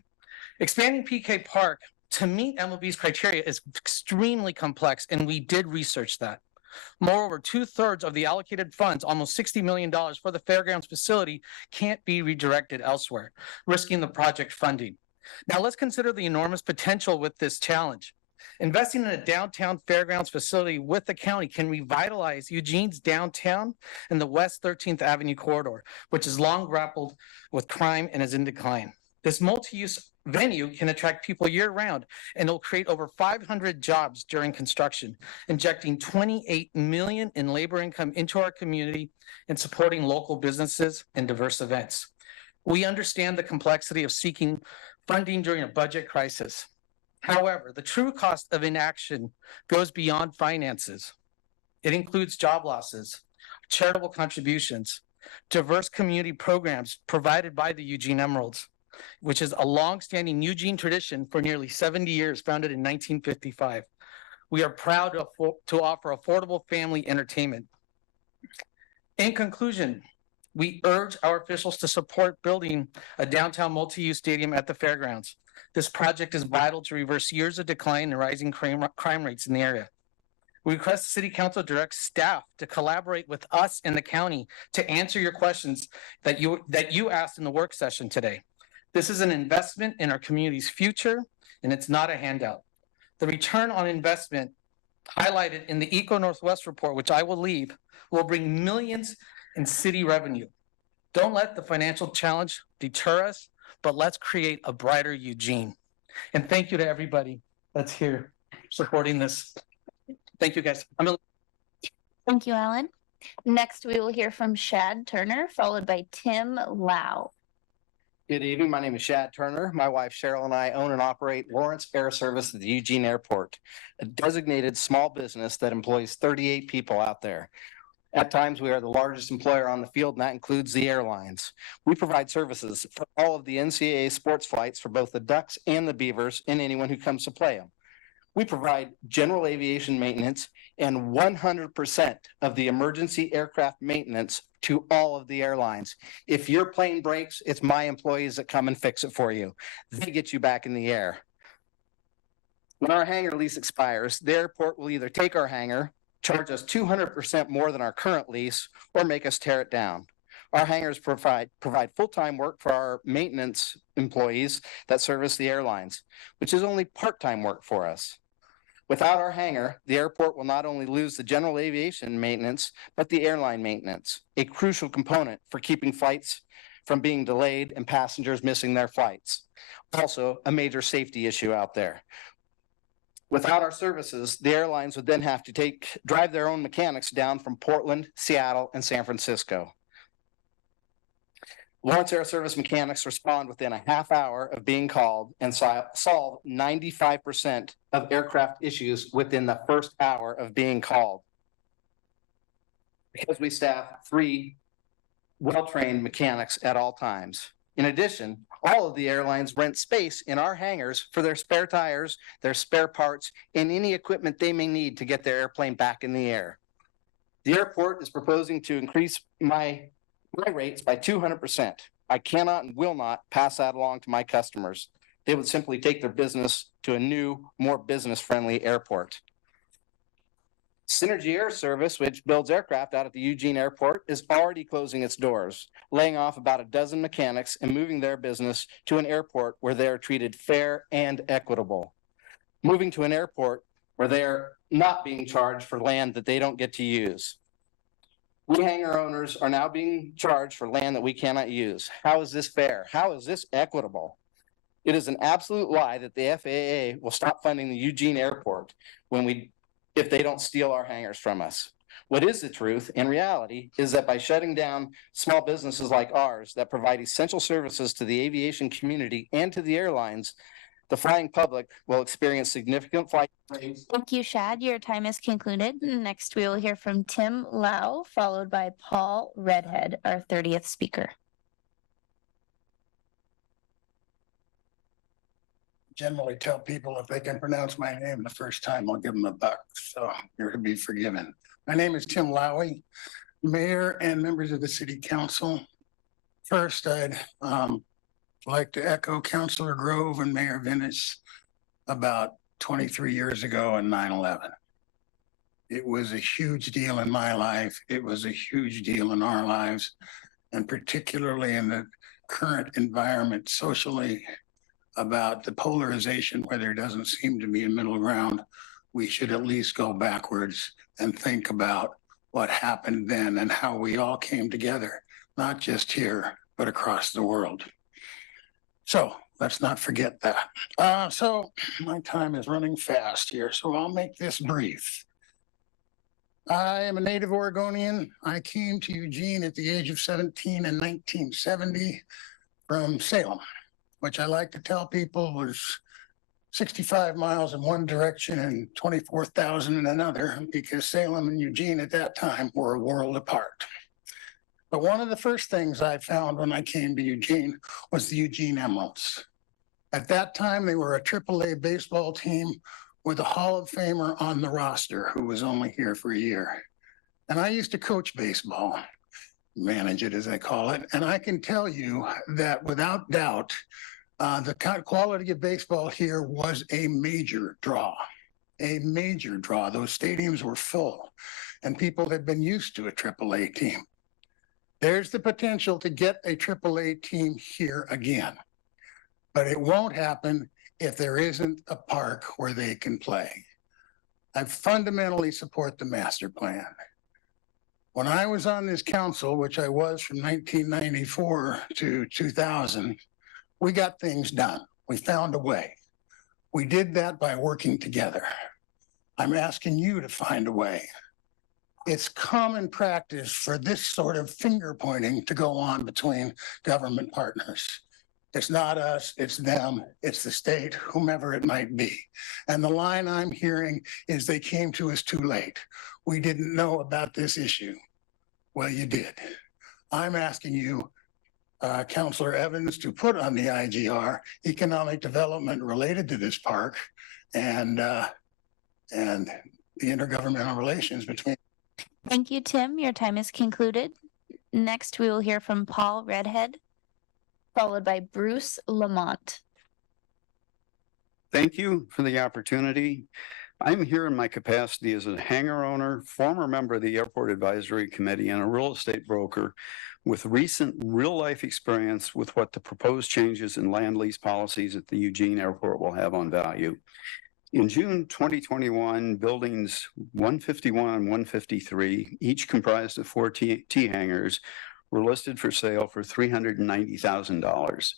Expanding PK Park to meet MLB's criteria is extremely complex, and we did research that. Moreover, 2/3 of the allocated funds, almost $60 million for the fairgrounds facility, can't be redirected elsewhere, risking the project funding. Now let's consider the enormous potential with this challenge. Investing in a downtown fairgrounds facility with the county can revitalize Eugene's downtown and the West 13th Avenue corridor, which has long grappled with crime and is in decline. This multi-use venue can attract people year-round, and it'll create over 500 jobs during construction, injecting $28 million in labor income into our community and supporting local businesses and diverse events. We understand the complexity of seeking funding during a budget crisis. However, the true cost of inaction goes beyond finances. It includes job losses, charitable contributions, diverse community programs provided by the Eugene Emeralds, which is a longstanding Eugene tradition for nearly 70 years, founded in 1955. We are proud to offer affordable family entertainment. In conclusion, we urge our officials to support building a downtown multi-use stadium at the fairgrounds. This project is vital to reverse years of decline and rising crime rates in the area. We request the City Council direct staff to collaborate with us in the county to answer your questions that you asked in the work session today. This is an investment in our community's future, and it's not a handout. The return on investment highlighted in the Eco Northwest report, which I will leave, will bring millions in city revenue. Don't let the financial challenge deter us, but let's create a brighter Eugene. And thank you to everybody that's here supporting this. Thank you, guys. Thank you, Alan. Next, we will hear from Shad Turner, followed by Tim Lau. Good evening. My name is Shad Turner. My wife Cheryl and I own and operate Lawrence Air Service at the Eugene Airport, a designated small business that employs 38 people out there. At times, we are the largest employer on the field, and that includes the airlines. We provide services for all of the NCAA sports flights for both the Ducks and the Beavers and anyone who comes to play them. We provide general aviation maintenance and 100% of the emergency aircraft maintenance to all of the airlines. If your plane breaks, it's my employees that come and fix it for you. They get you back in the air. When our hangar lease expires, the airport will either take our hangar, charge us 200% more than our current lease, or make us tear it down. Our hangars provide full-time work for our maintenance employees that service the airlines, which is only part-time work for us. Without our hangar, the airport will not only lose the general aviation maintenance, but the airline maintenance, a crucial component for keeping flights from being delayed and passengers missing their flights. Also, a major safety issue out there. Without our services, the airlines would then have to drive their own mechanics down from Portland, Seattle, and San Francisco. Lawrence Air Service mechanics respond within a half hour of being called and solve 95% of aircraft issues within the first hour of being called. Because we staff 3 well-trained mechanics at all times. In addition, all of the airlines rent space in our hangars for their spare tires, their spare parts, and any equipment they may need to get their airplane back in the air. The airport is proposing to increase my rates by 200%. I cannot and will not pass that along to my customers. They would simply take their business to a new, more business-friendly airport. Synergy Air Service, which builds aircraft out at the Eugene Airport, is already closing its doors, laying off about a dozen mechanics and moving their business to an airport where they are treated fair and equitable. Moving to an airport where they are not being charged for land that they don't get to use. We hangar owners are now being charged for land that we cannot use. How is this fair? How is this equitable? It is an absolute lie that the FAA will stop funding the Eugene Airport if they don't steal our hangars from us. What is the truth and reality is that by shutting down small businesses like ours that provide essential services to the aviation community and to the airlines, the flying public will experience significant flight delays. Thank you, Shad. Your time is concluded. Next, we will hear from Tim Lau, followed by Paul Redhead, our 30th speaker. Generally tell people if they can pronounce my name the first time, I'll give them $1. So you're to be forgiven. My name is Tim Lowy, Mayor and members of the City Council. First, I'd like to echo Councilor Grove and Mayor Venice about 23 years ago on 9/11. It was a huge deal in my life. It was a huge deal in our lives, and particularly in the current environment socially, about the polarization where there doesn't seem to be a middle ground. We should at least go backwards and think about what happened then and how we all came together, not just here, but across the world. So let's not forget that. So my time is running fast here, so I'll make this brief. I am a native Oregonian. I came to Eugene at the age of 17 in 1970 from Salem, which I like to tell people was 65 miles in one direction and 24,000 in another, because Salem and Eugene at that time were a world apart. But one of the first things I found when I came to Eugene was the Eugene Emeralds. At that time, they were a AAA baseball team with a Hall of Famer on the roster who was only here for a year. And I used to coach baseball, manage it as I call it. And I can tell you that without doubt, the quality of baseball here was a major draw, a major draw. Those stadiums were full and people had been used to a AAA team. There's the potential to get a AAA team here again, but it won't happen if there isn't a park where they can play. I fundamentally support the master plan. When I was on this council, which I was from 1994 to 2000, we got things done. We found a way. We did that by working together. I'm asking you to find a way. It's common practice for this sort of finger pointing to go on between government partners. It's not us, it's them, it's the state, whomever it might be. And the line I'm hearing is they came to us too late. We didn't know about this issue. Well, you did. I'm asking you, Councillor Evans, to put on the IGR economic development related to this park and the intergovernmental relations between. Thank you, Tim. Your time is concluded. Next, we will hear from Paul Redhead, followed by Bruce Lamont. Thank you for the opportunity. I'm here in my capacity as a hangar owner, former member of the Airport Advisory Committee, and a real estate broker with recent real-life experience with what the proposed changes in land lease policies at the Eugene Airport will have on value. In June 2021, buildings 151 and 153, each comprised of 4 T hangars, were listed for sale for $390,000.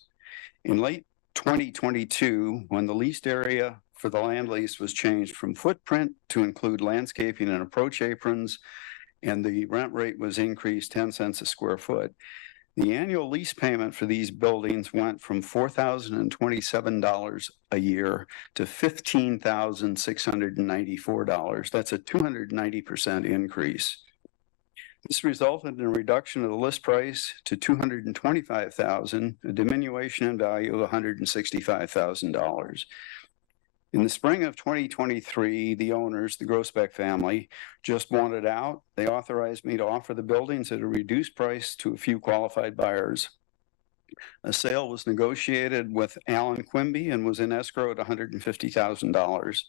In late 2022, when the leased area for the land lease was changed from footprint to include landscaping and approach aprons, and the rent rate was increased 10 cents a square foot, the annual lease payment for these buildings went from $4,027 a year to $15,694. That's a 290% increase. This resulted in a reduction of the list price to $225,000, a diminution in value of $165,000. In the spring of 2023, the owners, the Grossbeck family, just wanted out. They authorized me to offer the buildings at a reduced price to a few qualified buyers. A sale was negotiated with Alan Quimby and was in escrow at $150,000.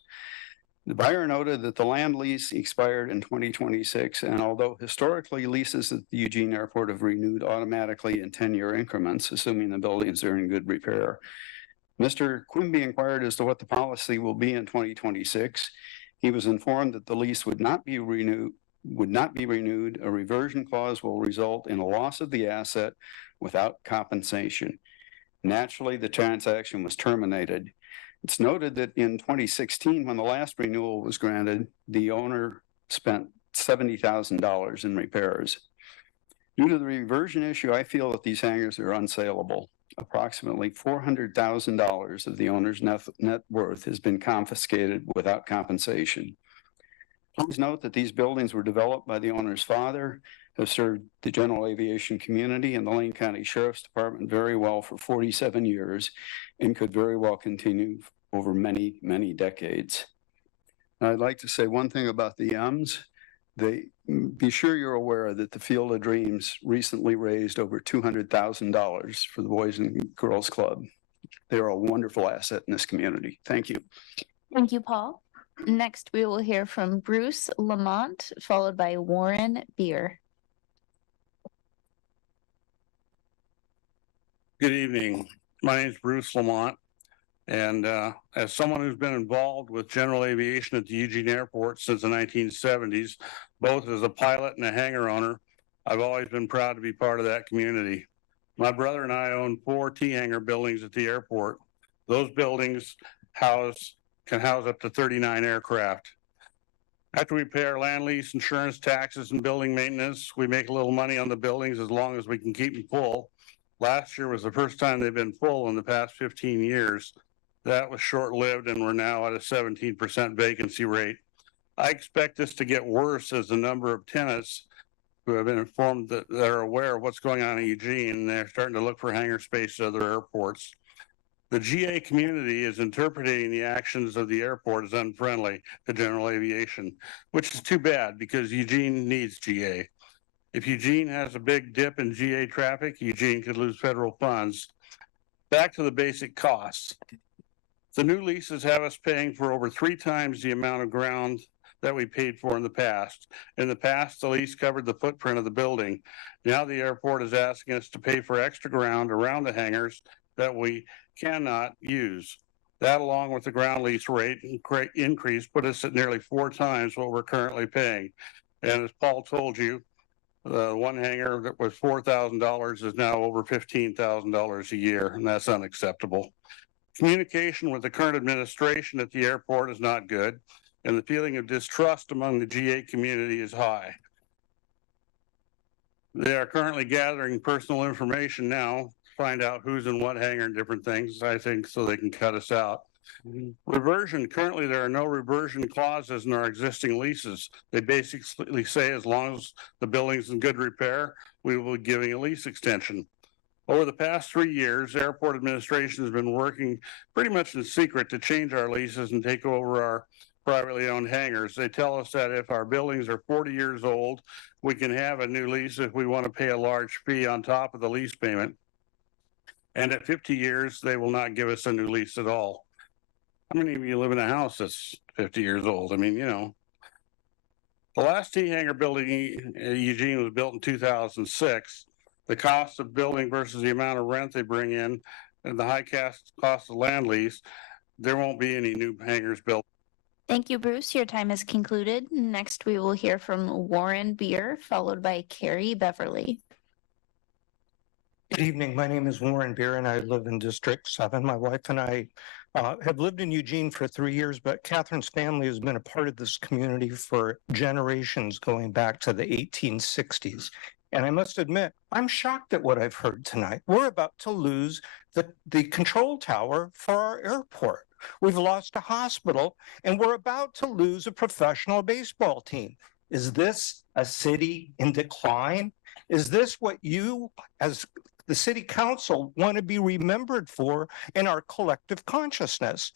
The buyer noted that the land lease expired in 2026, and although historically leases at the Eugene Airport have renewed automatically in 10-year increments, assuming the buildings are in good repair, Mr. Quimby inquired as to what the policy will be in 2026. He was informed that the lease would not be renewed. A reversion clause will result in a loss of the asset without compensation. Naturally, the transaction was terminated. It's noted that in 2016, when the last renewal was granted, the owner spent $70,000 in repairs. Due to the reversion issue, I feel that these hangars are unsaleable. Approximately $400,000 of the owner's net worth has been confiscated without compensation. Please note that these buildings were developed by the owner's father, have served the general aviation community and the Lane County Sheriff's Department very well for 47 years and could very well continue over many, many decades. I'd like to say one thing about the M's. Be sure you're aware that the Field of Dreams recently raised over $200,000 for the Boys and Girls Club. They're a wonderful asset in this community. Thank you. Thank you, Paul. Next, we will hear from Bruce Lamont, followed by Warren Beer. Good evening. My name is Bruce Lamont. And as someone who's been involved with general aviation at the Eugene Airport since the 1970s, both as a pilot and a hangar owner, I've always been proud to be part of that community. My brother and I own 4 T-hangar buildings at the airport. Those buildings can house up to 39 aircraft. After we pay our land lease, insurance, taxes, and building maintenance, we make a little money on the buildings as long as we can keep them full. Last year was the first time they've been full in the past 15 years. That was short-lived and we're now at a 17% vacancy rate. I expect this to get worse as the number of tenants who have been informed that they're aware of what's going on in Eugene, and they're starting to look for hangar space at other airports. The GA community is interpreting the actions of the airport as unfriendly to general aviation, which is too bad because Eugene needs GA. If Eugene has a big dip in GA traffic, Eugene could lose federal funds. Back to the basic costs. The new leases have us paying for over 3 times the amount of ground that we paid for in the past. In the past, the lease covered the footprint of the building. Now the airport is asking us to pay for extra ground around the hangars that we cannot use. That, along with the ground lease rate increase, put us at nearly 4 times what we're currently paying. And as Paul told you, the one hangar that was $4,000 is now over $15,000 a year, and that's unacceptable. Communication with the current administration at the airport is not good, and the feeling of distrust among the GA community is high. They are currently gathering personal information now to find out who's in what hangar and different things, I think, so they can cut us out. Reversion, currently there are no reversion clauses in our existing leases. They basically say as long as the building's in good repair, we will be giving a lease extension. Over the past 3 years, airport administration has been working pretty much in secret to change our leases and take over our privately owned hangars. They tell us that if our buildings are 40 years old, we can have a new lease if we want to pay a large fee on top of the lease payment. And at 50 years, they will not give us a new lease at all. How many of you live in a house that's 50 years old? I mean, you know. The last T hangar building in Eugene was built in 2006. The cost of building versus the amount of rent they bring in and the high cost of land lease, there won't be any new hangars built. Thank you, Bruce. Your time is concluded. Next, we will hear from Warren Beer, followed by Carrie Beverly. Good evening. My name is Warren Beer and I live in District 7. My wife and I have lived in Eugene for 3 years, but Catherine's family has been a part of this community for generations going back to the 1860s. And I must admit, I'm shocked at what I've heard tonight. We're about to lose the control tower for our airport. We've lost a hospital and we're about to lose a professional baseball team. Is this a city in decline? Is this what you, as the city council, want to be remembered for in our collective consciousness?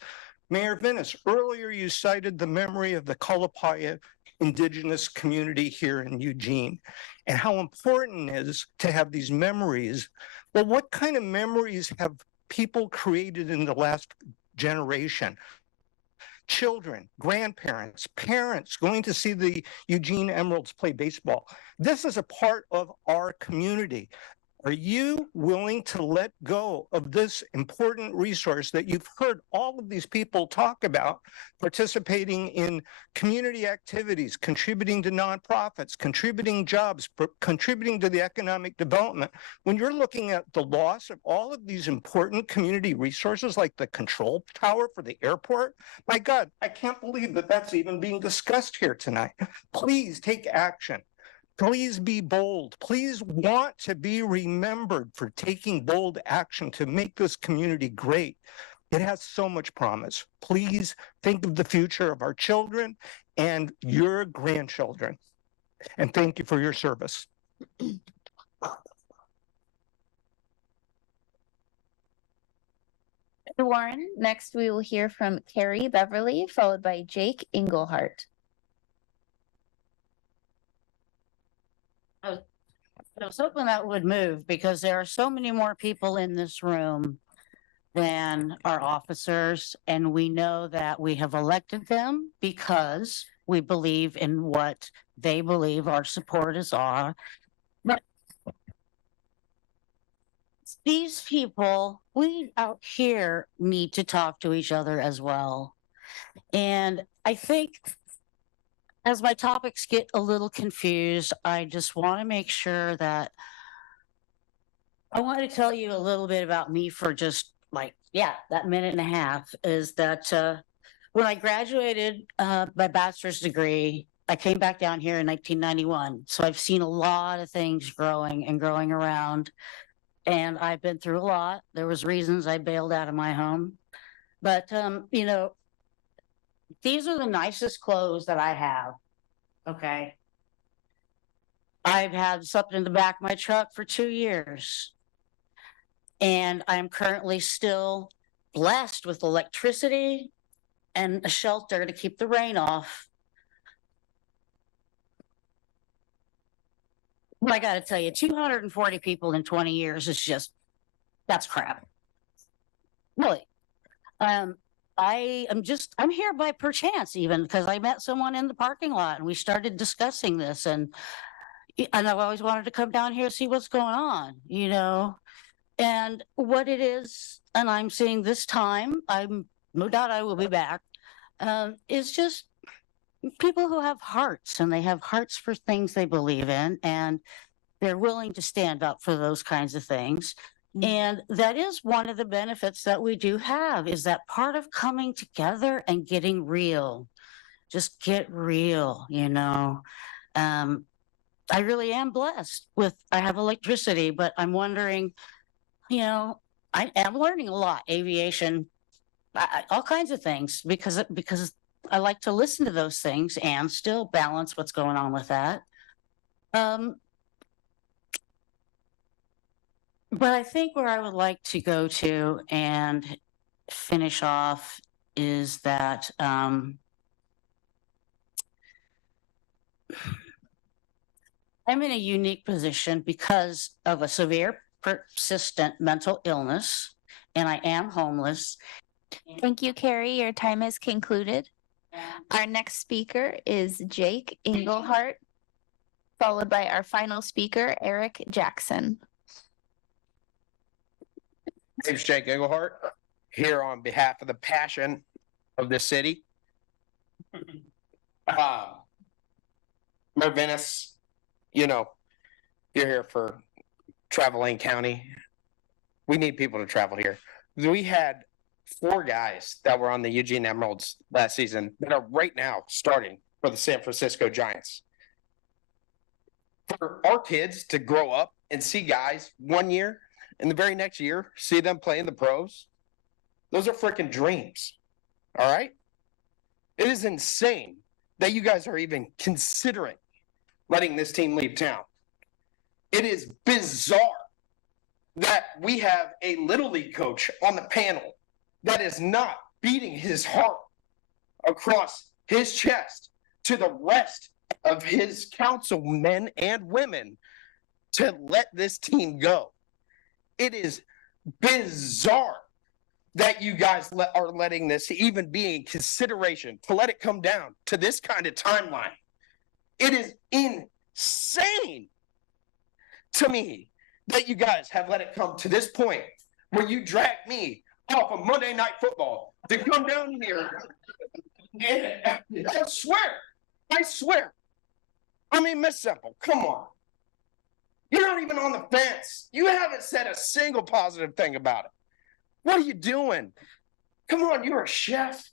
Mayor Venice, earlier you cited the memory of the Kalapaya indigenous community here in Eugene and how important it is to have these memories. Well, what kind of memories have people created in the last generation? Children, grandparents, parents going to see the Eugene Emeralds play baseball. This is a part of our community. Are you willing to let go of this important resource that you've heard all of these people talk about, participating in community activities, contributing to nonprofits, contributing jobs, contributing to the economic development? When you're looking at the loss of all of these important community resources like the control tower for the airport, my God, I can't believe that that's even being discussed here tonight. Please take action. Please be bold. Please want to be remembered for taking bold action to make this community great. It has so much promise. Please think of the future of our children and your grandchildren. And thank you for your service. Warren, next we will hear from Carrie Beverly, followed by Jake Englehart. I was hoping that would move because there are so many more people in this room than our officers, and we know that we have elected them because we believe in what they believe our supporters are. But these people, we out here need to talk to each other as well. And I think as my topics get a little confused, I just want to make sure that I want to tell you a little bit about me for just like, that minute and a half is that when I graduated my bachelor's degree, I came back down here in 1991. So I've seen a lot of things growing and growing around, and I've been through a lot. There was reasons I bailed out of my home. But, you know, these are the nicest clothes that I have. Okay. I've had something in the back of my truck for 2 years. And I'm currently still blessed with electricity and a shelter to keep the rain off. But I got to tell you, 240 people in 20 years is just, that's crap. Really. I'm here by perchance even because I met someone in the parking lot and we started discussing this and I've always wanted to come down here and see what's going on, you know, and what it is. And I'm seeing this time, I'm no doubt I will be back, is just people who have hearts and they have hearts for things they believe in and they're willing to stand up for those kinds of things. And that is one of the benefits that we do have is that part of coming together and getting real. Just get real, you know. I really am blessed with, I have electricity, but I'm wondering, you know, I am learning a lot, aviation, all kinds of things, because I like to listen to those things and still balance what's going on with that. But I think where I would like to go to and finish off is that I'm in a unique position because of a severe, persistent mental illness, and I am homeless. Thank you, Carrie. Your time is concluded. Our next speaker is Jake Englehart, followed by our final speaker, Eric Jackson. Name's Jake Englehart, here on behalf of the passion of this city. Mayor Venice, you know, you're here for Travel Lane County. We need people to travel here. We had 4 guys that were on the Eugene Emeralds last season that are right now starting for the San Francisco Giants. For our kids to grow up and see guys 1 year and the very next year, see them play in the pros, those are freaking dreams. All right? It is insane that you guys are even considering letting this team leave town. It is bizarre that we have a Little League coach on the panel that is not beating his heart across his chest to the rest of his councilmen and women to let this team go. It is bizarre that you guys are letting this even be in consideration to let it come down to this kind of timeline. It is insane to me that you guys have let it come to this point where you drag me off of Monday Night Football to come down here. And I swear. I mean, Miss Semple, come on. You're not even on the fence. You haven't said a single positive thing about it. What are you doing? Come on, you're a chef.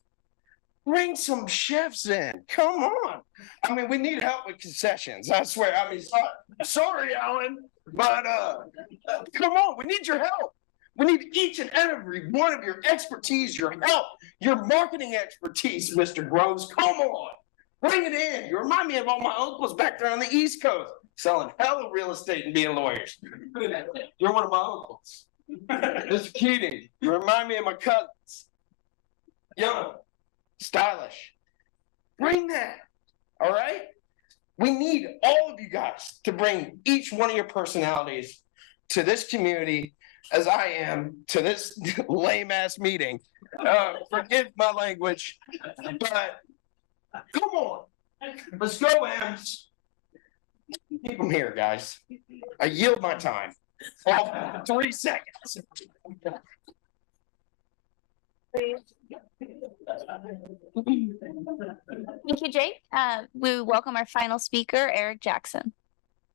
Bring some chefs in. Come on. I mean, we need help with concessions. I swear. I mean, sorry, Alan, but come on. We need your help. We need each and every one of your expertise, your help, your marketing expertise, Mr. Groves. Come on. Bring it in. You remind me of all my uncles back there on the East Coast selling hella real estate and being lawyers. You're one of my uncles. Mr. Keating, you remind me of my cousins. Young, stylish. Bring that, all right? We need all of you guys to bring each one of your personalities to this community as I am to this lame-ass meeting. Forgive my language, but come on. Let's go, Ems. Keep them here, guys. I yield my time. 3 seconds. Thank you, Jake. We welcome our final speaker, Eric Jackson.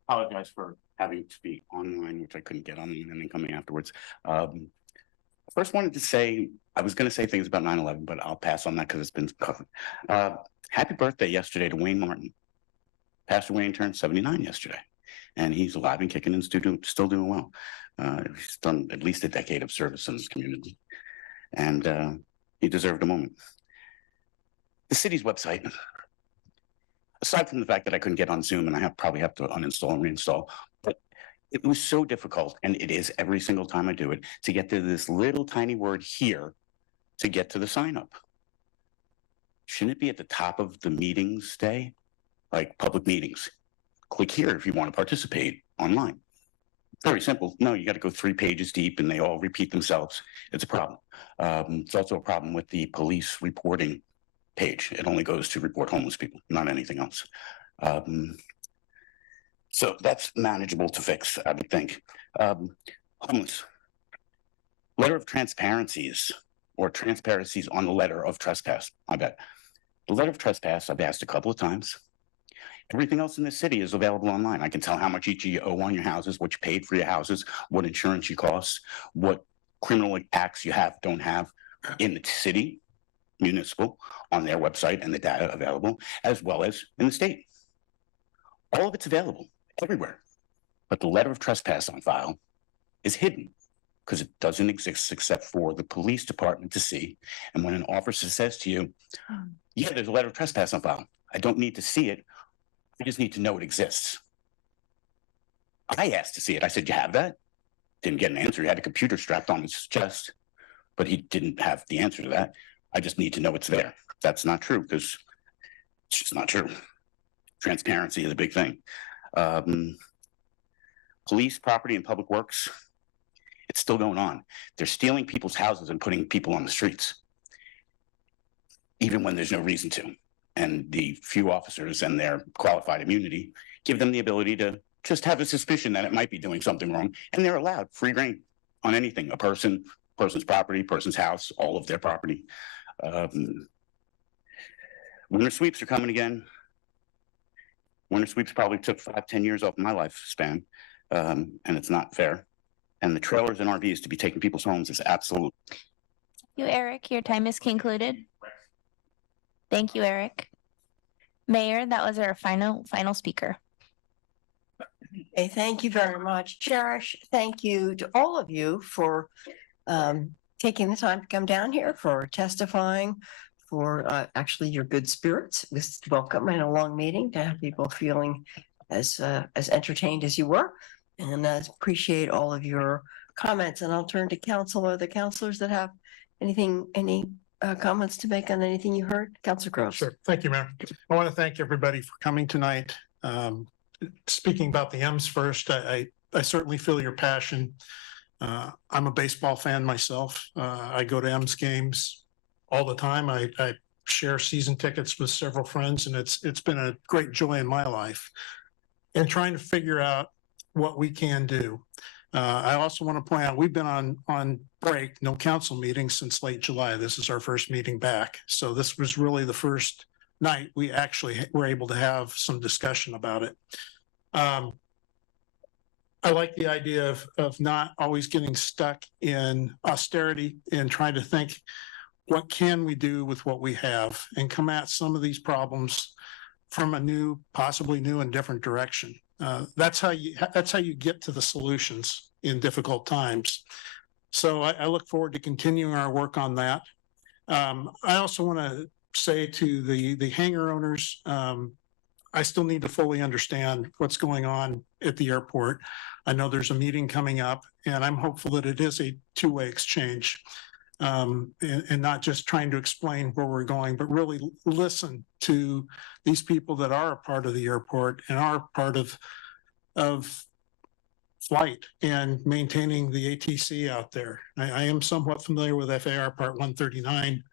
Apologize for having to speak online, which I couldn't get online and then coming afterwards. First wanted to say, I was going to say things about 9/11, but I'll pass on that because it's been covered. Happy birthday yesterday to Wayne Martin. Pastor Wayne turned 79 yesterday, and he's alive and kicking and still doing well. He's done at least a decade of service in this community. And He deserved a moment. The city's website, aside from the fact that I couldn't get on Zoom and I probably have to uninstall and reinstall, but it was so difficult, and it is every single time I do it, to get to this little tiny word here to get to the sign up. Shouldn't it be at the top of the meetings day? Like public meetings. Click here if you want to participate online. Very simple. No, you got to go 3 pages deep and they all repeat themselves. It's a problem. It's also a problem with the police reporting page. It only goes to report homeless people, not anything else. So that's manageable to fix, I would think. Homeless. Letter of transparencies or transparencies on the letter of trespass, I bet. The letter of trespass, I've asked a couple of times. Everything else in the city is available online. I can tell how much each of you owe on your houses, what you paid for your houses, what insurance you cost, what criminal acts you have, don't have in the city, municipal, on their website and the data available, as well as in the state. All of it's available everywhere. But the letter of trespass on file is hidden because it doesn't exist except for the police department to see. And when an officer says to you, yeah, there's a letter of trespass on file, I don't need to see it. I just need to know it exists. I asked to see it. I said, you have that? Didn't get an answer. He had a computer strapped on his chest, but he didn't have the answer to that. I just need to know it's there. That's not true because it's just not true. Transparency is a big thing. Police, property, and public works, it's still going on. They're stealing people's houses and putting people on the streets, even when there's no reason to. And the few officers and their qualified immunity give them the ability to just have a suspicion that it might be doing something wrong. And they're allowed free reign on anything, a person's property, person's house, all of their property. Winter sweeps are coming again. Winter sweeps probably took 5-10 years off my lifespan, and it's not fair. And the trailers and RVs to be taking people's homes is absolute. You, Eric, your time is concluded. Thank you, Eric. Mayor, that was our final speaker. Okay, thank you very much. Cherish, thank you to all of you for taking the time to come down here, for testifying, for actually your good spirits. It was welcome in a long meeting to have people feeling as entertained as you were. And appreciate all of your comments. And I'll turn to council or the councilors that have any comments to make on anything you heard. Councilor Gross. Sure. Thank you, Mayor. I want to thank everybody for coming tonight. Speaking about the M's first, I certainly feel your passion. I'm a baseball fan myself. I go to M's games all the time. I share season tickets with several friends, and it's been a great joy in my life. And trying to figure out what we can do. I also want to point out, we've been on break, no council meetings since late July. This is our first meeting back. So this was really the first night we actually were able to have some discussion about it. I like the idea of not always getting stuck in austerity and trying to think, what can we do with what we have and come at some of these problems from a possibly new and different direction. That's how you get to the solutions in difficult times. So I look forward to continuing our work on that. I also want to say to the hangar owners, I still need to fully understand what's going on at the airport. I know there's a meeting coming up, and I'm hopeful that it is a two-way exchange, and not just trying to explain where we're going, but really listen to these people that are a part of the airport and are part of flight and maintaining the ATC out there. I am somewhat familiar with FAR Part 139.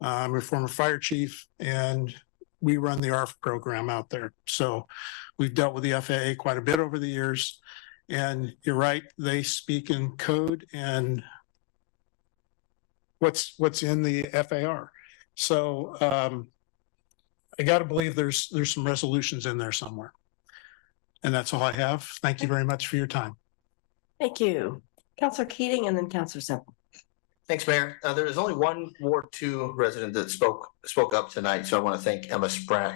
I'm a former fire chief, and we run the ARF program out there. So we've dealt with the FAA quite a bit over the years. And you're right, they speak in code and what's in the FAR. So I got to believe there's some resolutions in there somewhere. And that's all I have. Thank you very much for your time. Thank you. Councilor Keating and then Councilor Semple. Thanks, Mayor. There is only one Ward 2 resident that spoke up tonight, so I want to thank Emma Spratt,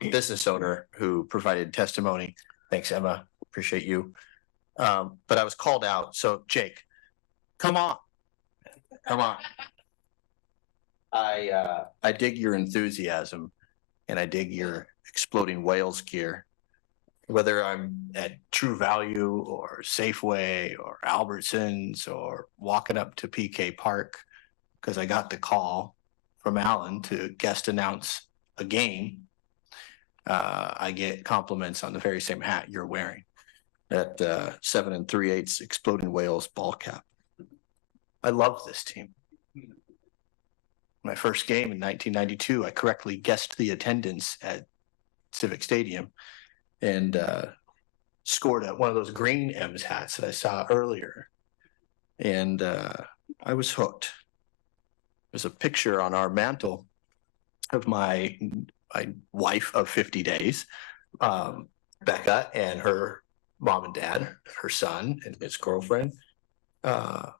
business owner, who provided testimony. Thanks, Emma. Appreciate you. But I was called out. So, Jake, come on. I dig your enthusiasm and I dig your exploding whales gear. Whether I'm at True Value or Safeway or Albertsons or walking up to PK Park, because I got the call from Alan to guest announce a game, I get compliments on the very same hat you're wearing, that 7 3/8 Exploding Whales ball cap. I love this team. My first game in 1992, I correctly guessed the attendance at Civic Stadium and scored at one of those green M's hats that I saw earlier. And I was hooked. There's a picture on our mantle of my wife of 50 days, Becca, and her mom and dad, her son and his girlfriend, of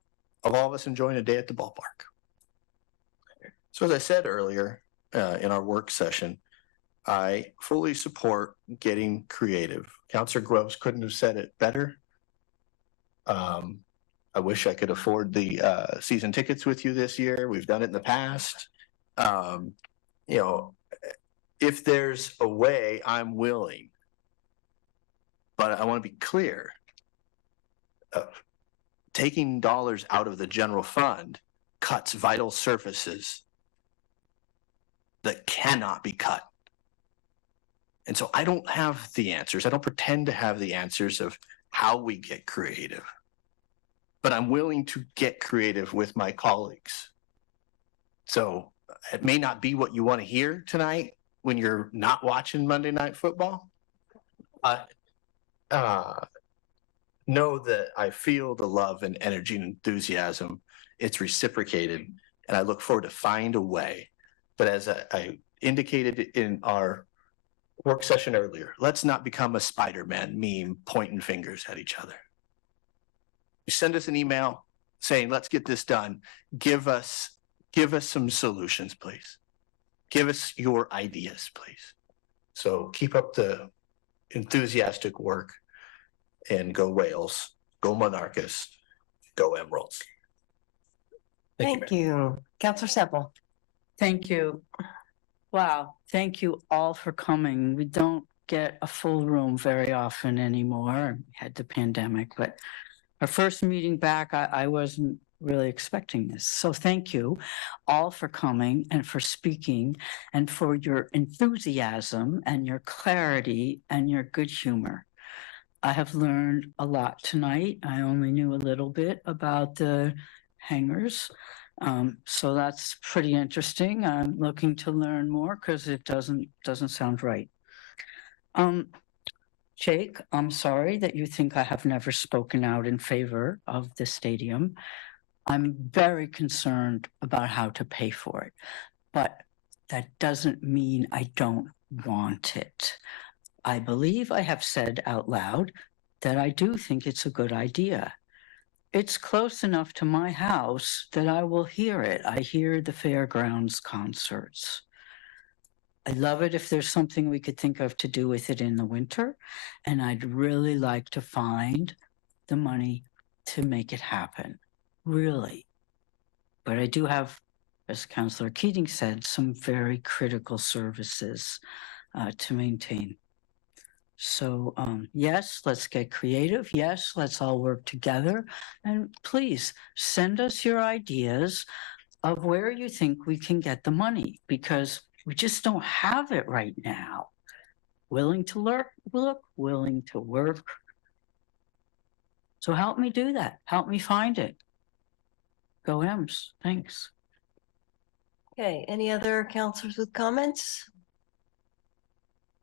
all of us enjoying a day at the ballpark. So as I said earlier in our work session, I fully support getting creative. Councilor Groves couldn't have said it better. I wish I could afford the season tickets with you this year. We've done it in the past. You know, if there's a way, I'm willing. But I want to be clear. Taking dollars out of the general fund cuts vital services that cannot be cut. And so I don't have the answers. I don't pretend to have the answers of how we get creative. But I'm willing to get creative with my colleagues. So it may not be what you want to hear tonight when you're not watching Monday Night Football. Know that I feel the love and energy and enthusiasm. It's reciprocated, and I look forward to find a way. But as I indicated in our work session earlier, let's not become a Spider-Man meme pointing fingers at each other. You send us an email saying, let's get this done. Give us some solutions, please. Give us your ideas, please. So keep up the enthusiastic work and go Whales, go Monarchus, go Emeralds. Thank you. Councilor Semple. Thank you. Wow. Thank you all for coming. We don't get a full room very often anymore. We had the pandemic, but our first meeting back, I wasn't really expecting this. So thank you all for coming and for speaking and for your enthusiasm and your clarity and your good humor. I have learned a lot tonight. I only knew a little bit about the hangers. So that's pretty interesting. I'm looking to learn more because it doesn't sound right. Jake, I'm sorry that you think I have never spoken out in favor of the stadium. I'm very concerned about how to pay for it, but that doesn't mean I don't want it. I believe I have said out loud that I do think it's a good idea. It's close enough to my house that I will hear it. I hear the fairgrounds concerts. I love it if there's something we could think of to do with it in the winter, and I'd really like to find the money to make it happen, really. But I do have, as Councillor Keating said, some very critical services to maintain. So yes, let's get creative. Yes, let's all work together. And please send us your ideas of where you think we can get the money, because we just don't have it right now. Willing to look, willing to work. So help me do that. Help me find it. Go M's. Thanks. Okay, any other councilors with comments?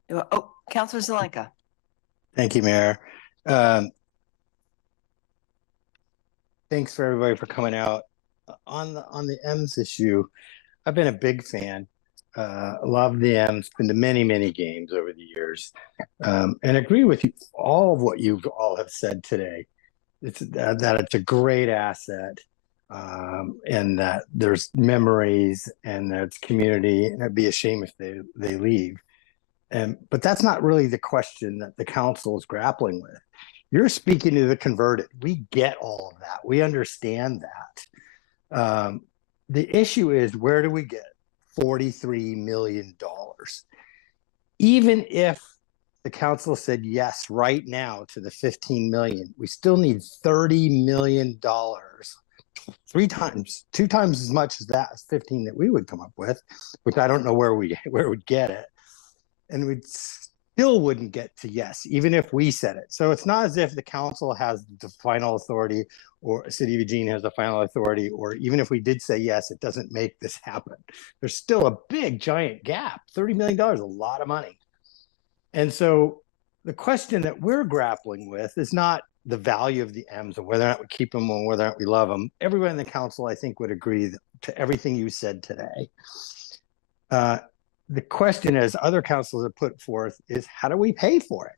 Oh, Councilor Zelenka. Thank you, Mayor. Thanks for everybody for coming out. On the M's issue, I've been a big fan. Love the M's, been to many games over the years, and agree with you all of what you all have said today. It's that it's a great asset, and that there's memories and that it's community, and it'd be a shame if they leave. But that's not really the question that the council is grappling with. You're speaking to the converted. We get all of that. We understand that. The issue is, where do we get $43 million? Even if the council said yes right now to the 15 million, we still need $30 million, two times as much as that 15 that we would come up with, which I don't know where we'd get it. And we'd still wouldn't get to yes, even if we said it. So it's not as if the council has the final authority or City of Eugene has the final authority, or even if we did say yes, it doesn't make this happen. There's still a big giant gap. $30 million, a lot of money. And so the question that we're grappling with is not the value of the M's and whether or not we keep them or whether or not we love them. Everyone in the council, I think, would agree to everything you said today. The question, as other councils have put forth, is how do we pay for it?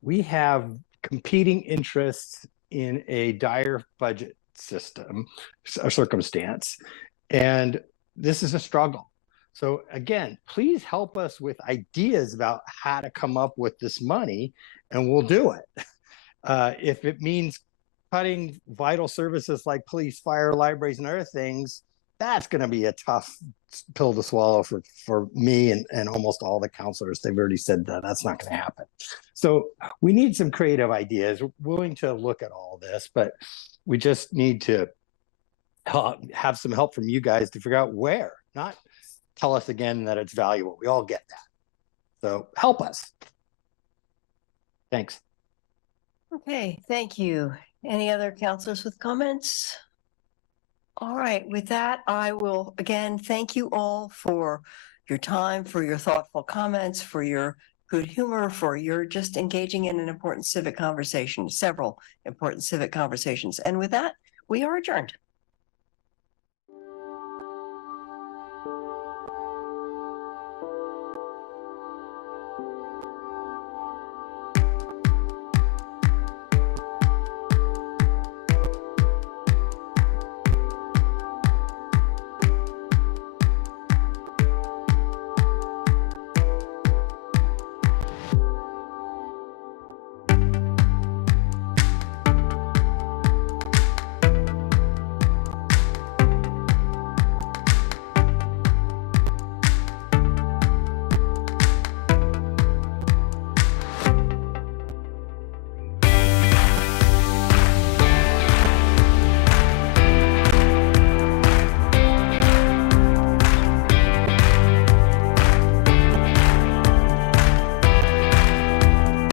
We have competing interests in a dire budget system or circumstance, and this is a struggle. So again, please help us with ideas about how to come up with this money, and we'll do it. If it means cutting vital services like police, fire, libraries, and other things, that's going to be a tough pill to swallow for me and almost all the counselors. They've already said that that's not going to happen. So we need some creative ideas. We're willing to look at all this, but we just need to have some help from you guys to figure out where, not tell us again that it's valuable. We all get that. So help us. Thanks. Okay, thank you. Any other counselors with comments? All right, with that, I will again thank you all for your time, for your thoughtful comments, for your good humor, for your just engaging in an important civic conversation, several important civic conversations. And with that, we are adjourned.